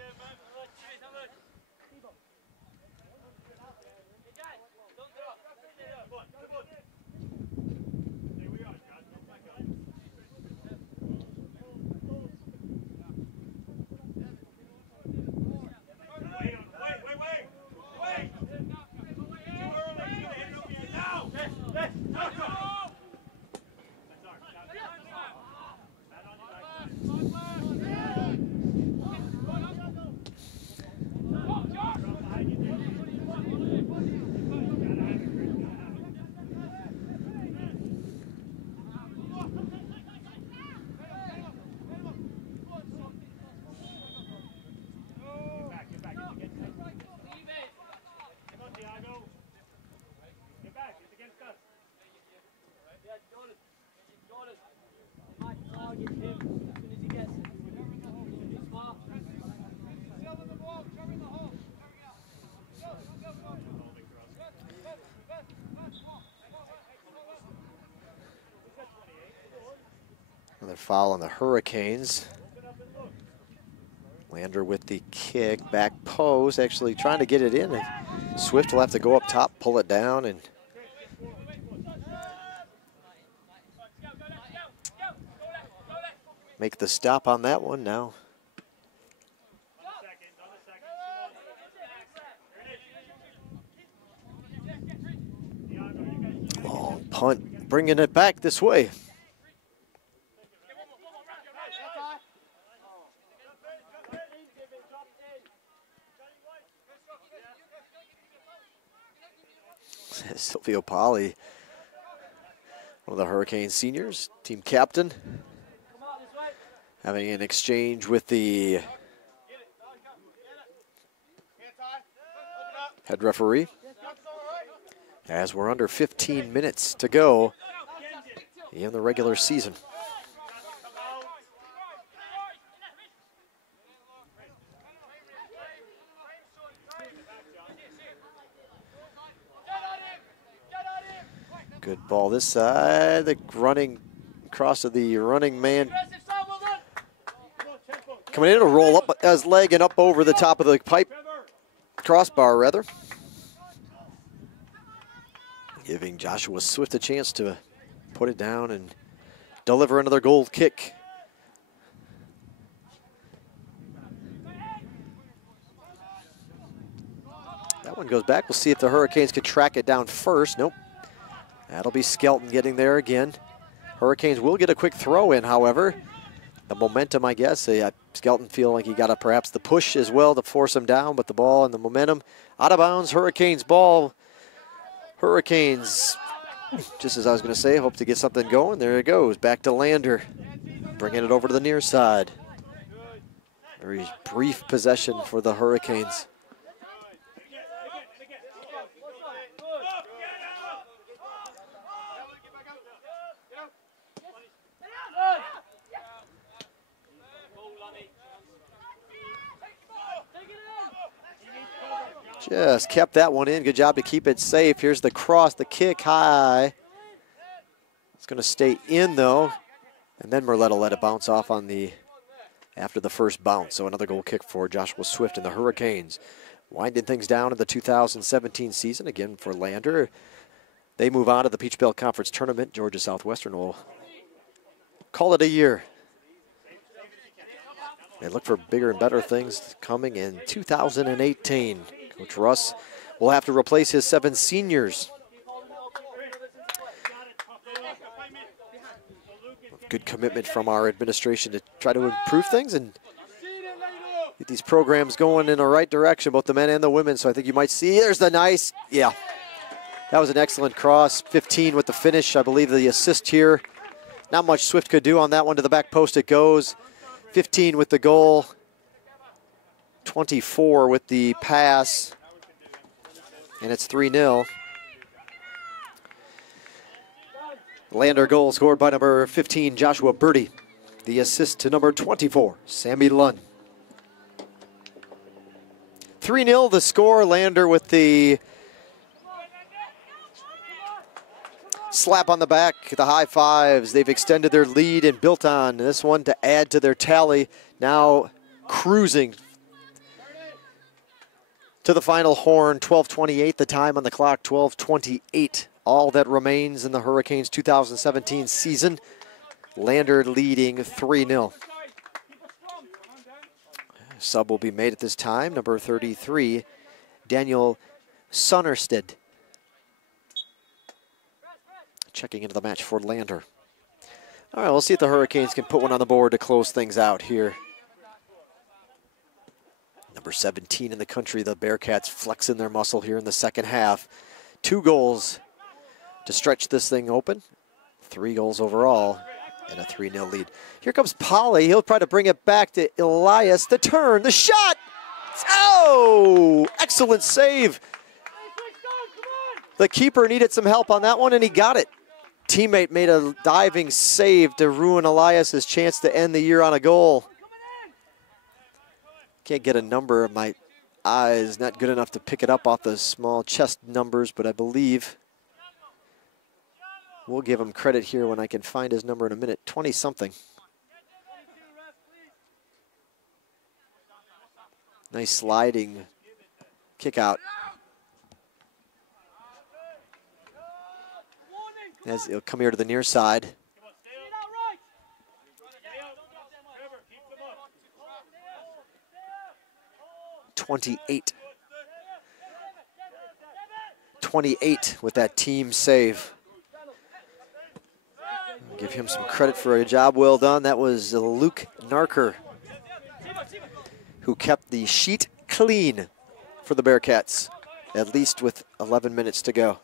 Another foul on the Hurricanes. Lander with the kick, back post, actually trying to get it in. Swift will have to go up top, pull it down, and make the stop on that one now. Long punt, bringing it back this way. Silvio Polly, one of the Hurricane seniors, team captain, having an exchange with the head referee as we're under 15 minutes to go in the regular season. Good ball this side, the running cross of the running man. Coming in to roll up his leg and up over the top of the pipe, crossbar rather. Giving Joshua Swift a chance to put it down and deliver another goal kick. That one goes back. We'll see if the Hurricanes can track it down first. Nope. That'll be Skelton getting there again. Hurricanes will get a quick throw in, however. The momentum, I guess. Skelton feel like he got perhaps the push as well to force him down, but the ball and the momentum out of bounds. Hurricanes ball. Hurricanes, just as I was going to say, hope to get something going. There it goes. Back to Lander. Bringing it over to the near side. Very brief possession for the Hurricanes. Just kept that one in. Good job to keep it safe. Here's the cross, the kick high. It's going to stay in though. And then Merletta let it bounce off on the after the first bounce. So another goal kick for Joshua Swift and the Hurricanes. Winding things down in the 2017 season again for Lander. They move on to the Peach Belt Conference Tournament. Georgia Southwestern will call it a year. They look for bigger and better things coming in 2018. Coach Russ will have to replace his 7 seniors. Good commitment from our administration to try to improve things and get these programs going in the right direction, both the men and the women. So I think you might see, there's the nice, yeah. That was an excellent cross. 15 with the finish, I believe the assist here. Not much Swift could do on that one. To the back post it goes. 15 with the goal. 24 with the pass. And it's 3-0. Lander goal scored by number 15, Joshua Birdie. The assist to number 24, Sammy Lund. 3-0 the score. Lander with the slap on the back, the high fives. They've extended their lead and built on this one to add to their tally. Now cruising to the final horn. 12:28 the time on the clock, 12:28. All that remains in the Hurricanes 2017 season. Lander leading 3-0. Sub will be made at this time, number 33, Daniel Sonnersted. Checking into the match for Lander. All right, we'll see if the Hurricanes can put one on the board to close things out here. Number 17 in the country, the Bearcats flexing their muscle here in the second half. 2 goals to stretch this thing open. 3 goals overall and a 3-0 lead. Here comes Polly. He'll try to bring it back to Elias. The turn, the shot. Oh, excellent save. The keeper needed some help on that one, and he got it. Teammate made a diving save to ruin Elias's chance to end the year on a goal. Can't get a number. My eyes not good enough to pick it up off the small chest numbers, but I believe we'll give him credit here when I can find his number in a minute. 20-something. Nice sliding kick out. As he'll come here to the near side. 28. 28 with that team save. Give him some credit for a job well done. That was Luke Narker, who kept the sheet clean for the Bearcats, at least with 11 minutes to go.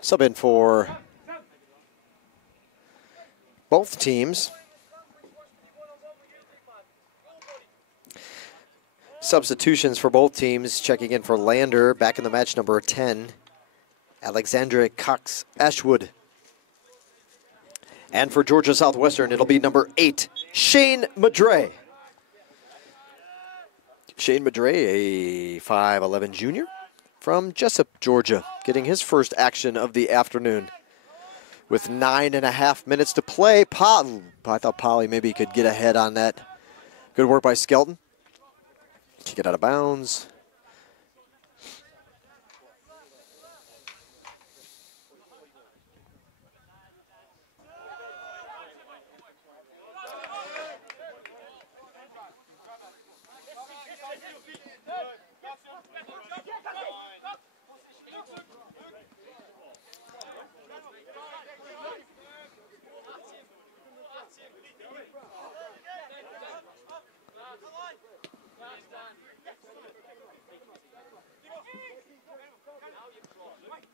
Sub in for both teams. Substitutions for both teams. Checking in for Lander, back in the match, number 10, Alexandra Cox-Ashwood. And for Georgia Southwestern, it'll be number 8, Shane Madre. Shane Madre, a 5'11" junior from Jessup, Georgia, getting his first action of the afternoon. With 9.5 minutes to play, I thought Polly maybe could get ahead on that. Good work by Skelton. Kick it out of bounds.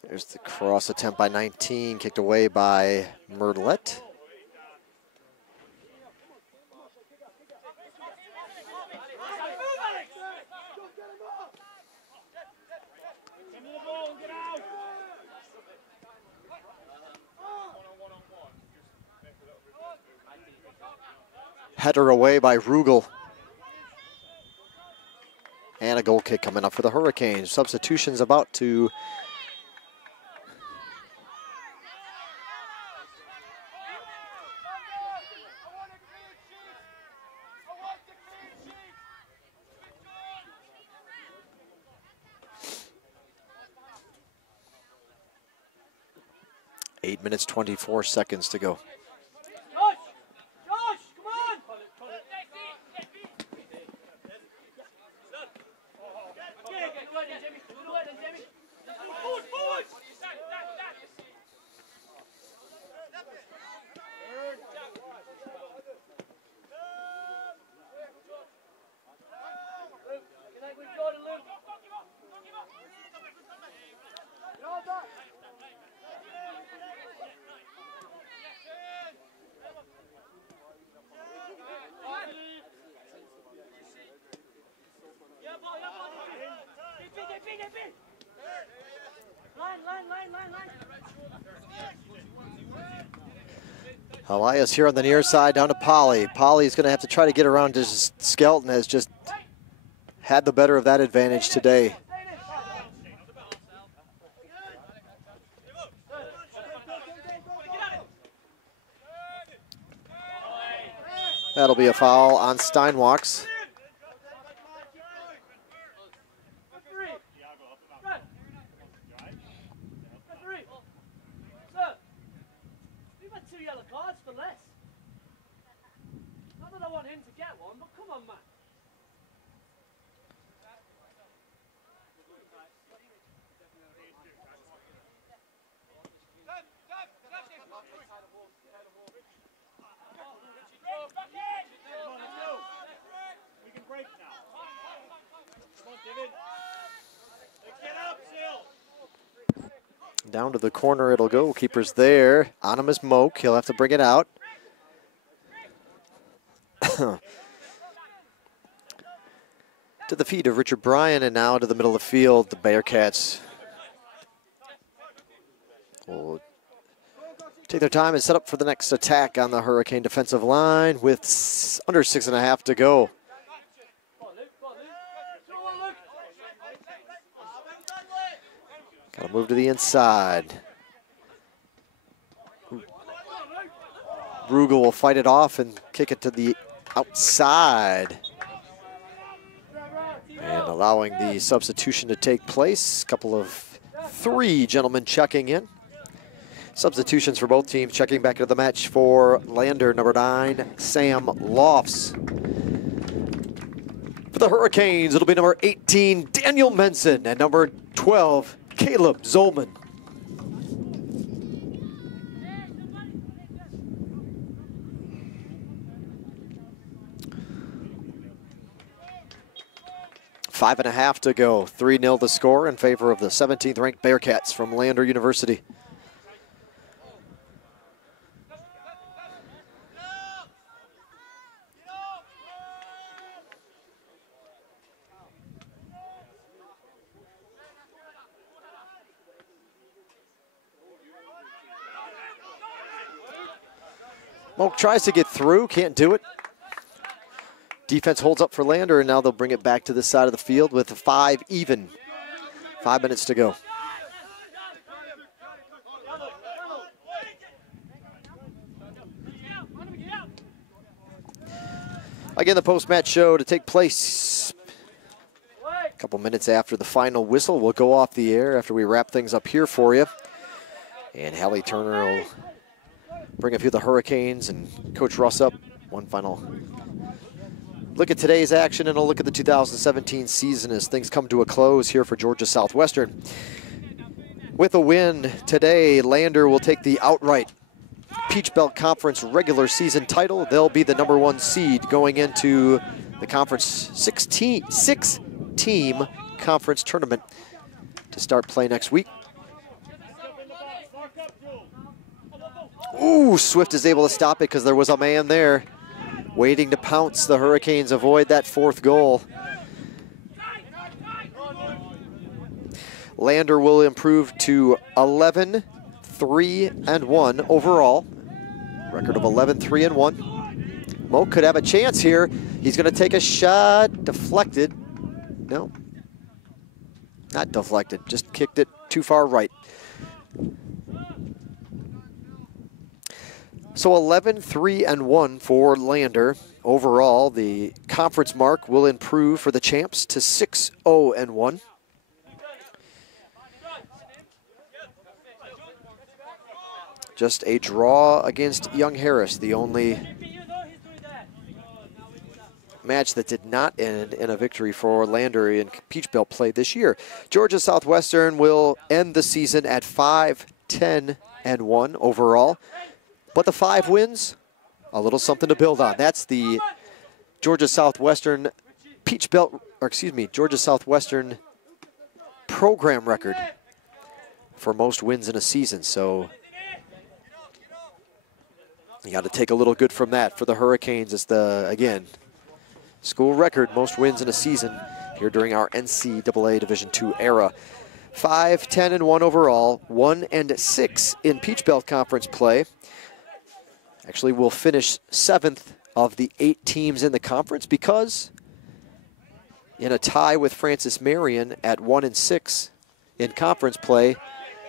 There's the cross attempt by 19, kicked away by Myrtlet. Header away by Rugel. And a goal kick coming up for the Hurricanes. Substitutions about to Eight minutes, 24 seconds to go. Elias here on the near side, down to Polly. Polly's going to have to try to get around to Skelton, has just had the better of that advantage today. That'll be a foul on Steinwalks. Down to the corner it'll go. Keeper's there. On him is Moak. He'll have to bring it out. To the feet of Richard Bryan, and now to the middle of the field. The Bearcats will take their time and set up for the next attack on the Hurricane defensive line with under 6.5 to go. Got to move to the inside. Rugal will fight it off and kick it to the outside. And allowing the substitution to take place. Couple of 3 gentlemen checking in. Substitutions for both teams. Checking back into the match for Lander, number 9, Sam Lofts. For the Hurricanes, it'll be number 18, Daniel Menson, and number 12, Caleb Zolman. Five and a half to go. 3-0 the score in favor of the 17th ranked Bearcats from Lander University. Moak tries to get through, can't do it. Defense holds up for Lander, and now they'll bring it back to this side of the field with 5 even. 5 minutes to go. Again, the post-match show to take place a couple minutes after the final whistle. We'll go off the air after we wrap things up here for you. And Hallie Turner will bring a few of the Hurricanes and Coach Russ up. One final look at today's action and a look at the 2017 season as things come to a close here for Georgia Southwestern. With a win today, Lander will take the outright Peach Belt Conference regular season title. They'll be the number 1 seed going into the conference 6-team conference tournament to start play next week. Ooh, Swift is able to stop it because there was a man there waiting to pounce. The Hurricanes avoid that 4th goal. Lander will improve to 11-3-1 overall. Record of 11-3-1. Moak could have a chance here. He's going to take a shot. Deflected. No. Not deflected. Just kicked it too far right. So 11-3-1 for Lander. Overall, the conference mark will improve for the champs to 6-0-1. Just a draw against Young Harris, the only match that did not end in a victory for Lander in Peach Belt play this year. Georgia Southwestern will end the season at 5-10-1 overall. But the 5 wins, a little something to build on. That's the Georgia Southwestern Georgia Southwestern program record for most wins in a season. So you got to take a little good from that for the Hurricanes. It's the, again, school record, most wins in a season here during our NCAA Division II era. 5-10-1 overall, 1-6 in Peach Belt Conference play. Actually, we'll finish 7th of the 8 teams in the conference because in a tie with Francis Marion at 1-6 in conference play,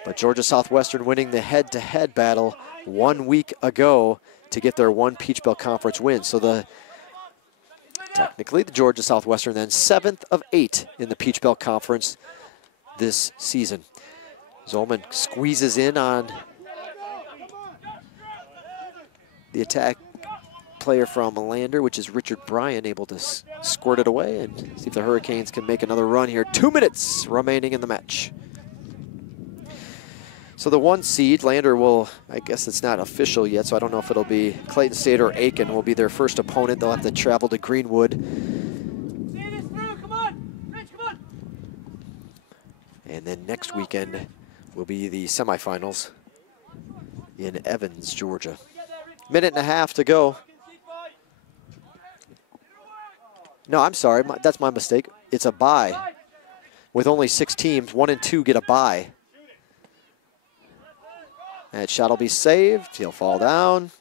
but Georgia Southwestern winning the head-to-head battle 1 week ago to get their 1 Peach Belt Conference win. So technically the Georgia Southwestern then 7th of 8 in the Peach Belt Conference this season. Zolman squeezes in on the attack player from Lander, which is Richard Bryan, able to squirt it away and see if the Hurricanes can make another run here. 2 minutes remaining in the match. So the 1 seed, Lander will, I guess it's not official yet, so I don't know if it'll be Clayton State or Aiken will be their first opponent. They'll have to travel to Greenwood And then next weekend will be the semifinals in Evans, Georgia. Minute and a half to go. No, I'm sorry, that's my mistake. It's a bye. With only 6 teams, 1 and 2 get a bye. That shot will be saved. He'll fall down.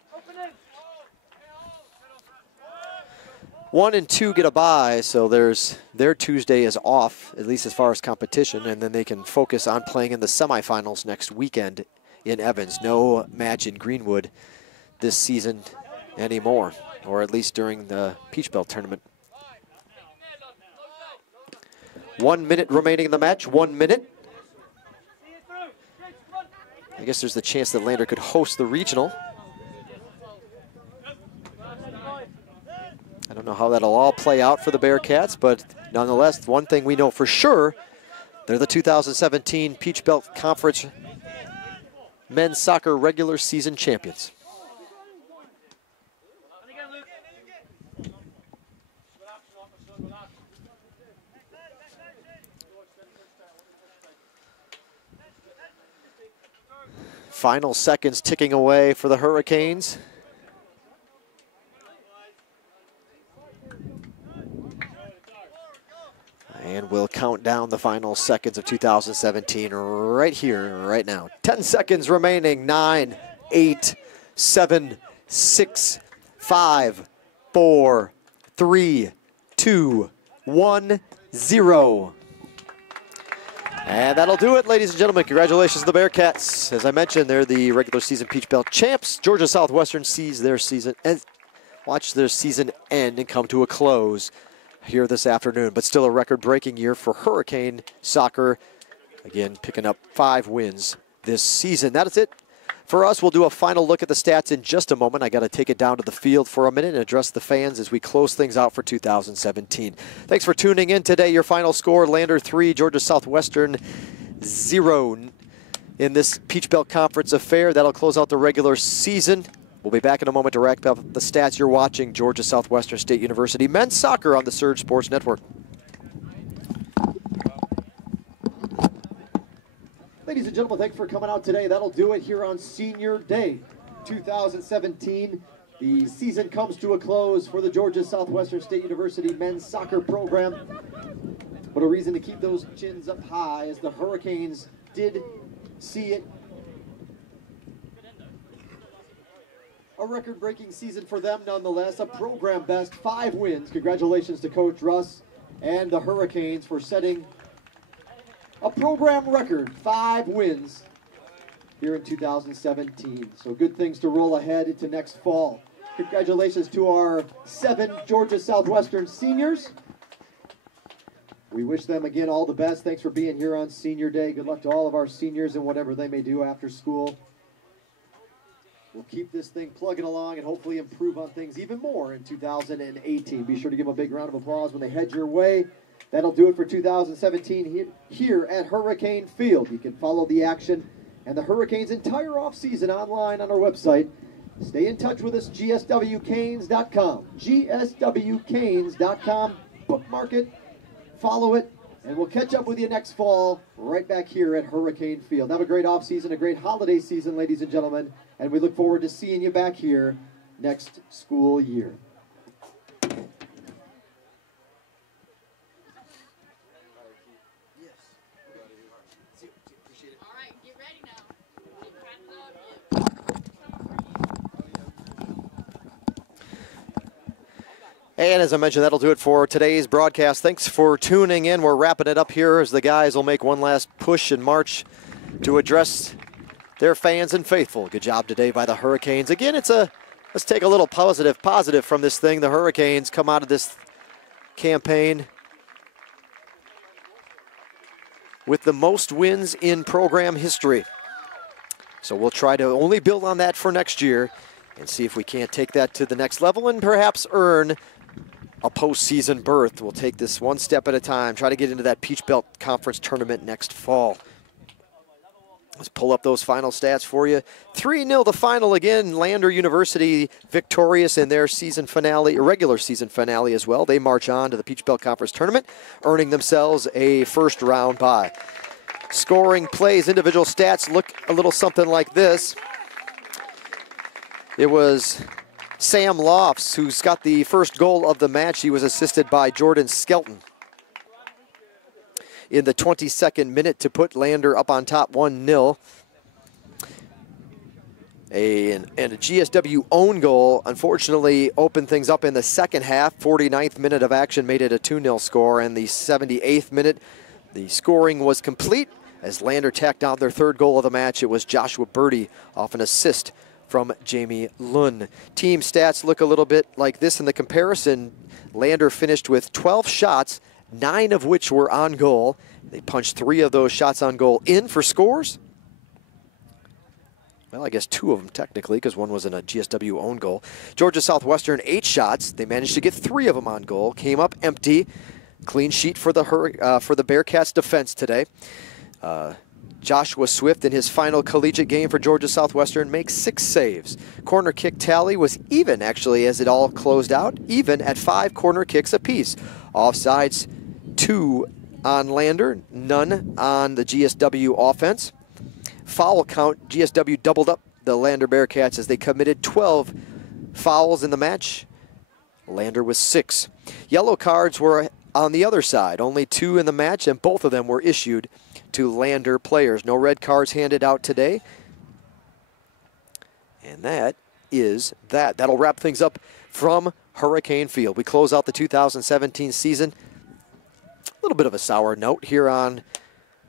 1 and 2 get a bye, so their Tuesday is off, at least as far as competition, and then they can focus on playing in the semifinals next weekend in Evans. No match in Greenwood this season anymore, or at least during the Peach Belt tournament. 1 minute remaining in the match, 1 minute. I guess there's the chance that Lander could host the regional. I don't know how that'll all play out for the Bearcats, but nonetheless, one thing we know for sure, they're the 2017 Peach Belt Conference men's soccer regular season champions. Final seconds ticking away for the Hurricanes. And we'll count down the final seconds of 2017 right here, right now. 10 seconds remaining. 9, 8, 7, 6, 5, 4, 3, 2, 1, 0. And that'll do it, ladies and gentlemen. Congratulations to the Bearcats. As I mentioned, they're the regular season Peach Belt champs. Georgia Southwestern sees their season end, watch their season end and come to a close here this afternoon. But still a record-breaking year for Hurricane soccer. Again, picking up 5 wins this season. That is it for us. We'll do a final look at the stats in just a moment. I got to take it down to the field for a minute and address the fans as we close things out for 2017. Thanks for tuning in today. Your final score, Lander 3, Georgia Southwestern 0 in this Peach Belt Conference affair. That'll close out the regular season. We'll be back in a moment to wrap up the stats. You're watching Georgia Southwestern State University men's soccer on the Surge Sports Network. Ladies and gentlemen, thanks for coming out today. That'll do it here on Senior Day 2017. The season comes to a close for the Georgia Southwestern State University men's soccer program. But a reason to keep those chins up high as the Hurricanes did see it. A record-breaking season for them nonetheless. A program best, 5 wins. Congratulations to Coach Russ and the Hurricanes for setting a program record, 5 wins here in 2017. So good things to roll ahead into next fall. Congratulations to our 7 Georgia Southwestern seniors. We wish them again all the best. Thanks for being here on Senior Day. Good luck to all of our seniors and whatever they may do after school. We'll keep this thing plugging along and hopefully improve on things even more in 2018. Be sure to give them a big round of applause when they head your way. That'll do it for 2017 here at Hurricane Field. You can follow the action and the Hurricanes' entire offseason online on our website. Stay in touch with us, gswcanes.com. gswcanes.com. Bookmark it, follow it, and we'll catch up with you next fall right back here at Hurricane Field. Have a great offseason, a great holiday season, ladies and gentlemen, and we look forward to seeing you back here next school year. And as I mentioned, that'll do it for today's broadcast. Thanks for tuning in. We're wrapping it up here as the guys will make one last push and march to address their fans and faithful. Good job today by the Hurricanes. Again, let's take a little positive from this thing. The Hurricanes come out of this campaign with the most wins in program history. So we'll try to only build on that for next year and see if we can't take that to the next level and perhaps earn a postseason berth. We'll take this one step at a time, try to get into that Peach Belt Conference tournament next fall. Let's pull up those final stats for you. 3-0 the final again. Lander University victorious in their season finale, regular season finale as well. They march on to the Peach Belt Conference tournament, earning themselves a first round bye. scoring plays. Individual stats look a little something like this. It was Sam Lofts who's got the first goal of the match. He was assisted by Jordan Skelton in the 22nd minute to put Lander up on top 1-0. And a GSW own goal, unfortunately, opened things up in the second half. 49th minute of action made it a 2-0 score, and the 78th minute, the scoring was complete as Lander tacked on their third goal of the match. It was Joshua Birdie off an assist from Jamie Lund. Team stats look a little bit like this in the comparison. Lander finished with 12 shots, 9 of which were on goal. They punched 3 of those shots on goal in for scores. Well, I guess 2 of them technically, because one was in a GSW own goal. Georgia Southwestern, 8 shots. They managed to get 3 of them on goal. Came up empty. Clean sheet for the Bearcats defense today. Joshua Swift in his final collegiate game for Georgia Southwestern makes 6 saves. Corner kick tally was even, actually, as it all closed out, even at 5 corner kicks apiece. Offsides, 2 on Lander, none on the GSW offense. Foul count, GSW doubled up the Lander Bearcats as they committed 12 fouls in the match. Lander was 6. Yellow cards were on the other side, only 2 in the match, and both of them were issued to Lander players. No red cards handed out today. And that is that. That'll wrap things up from Hurricane Field. We close out the 2017 season. A little bit of a sour note here on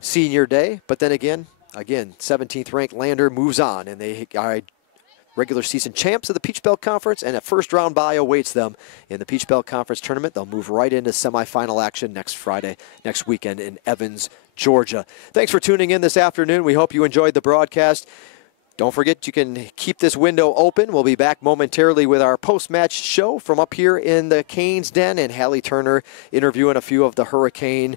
Senior Day, but then again, 17th ranked Lander moves on, and they are regular season champs of the Peach Belt Conference, and a first round bye awaits them in the Peach Belt Conference tournament. They'll move right into semifinal action next weekend in Evans, Georgia. Thanks for tuning in this afternoon. We hope you enjoyed the broadcast. Don't forget, you can keep this window open. We'll be back momentarily with our post-match show from up here in the Canes Den, and Hallie Turner interviewing a few of the Hurricane,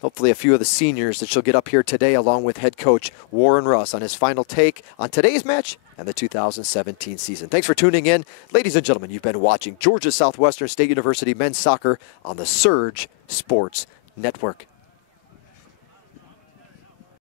hopefully a few of the seniors that she'll get up here today, along with head coach Warren Russ on his final take on today's match and the 2017 season. Thanks for tuning in. Ladies and gentlemen, you've been watching Georgia Southwestern State University men's soccer on the Surge Sports Network.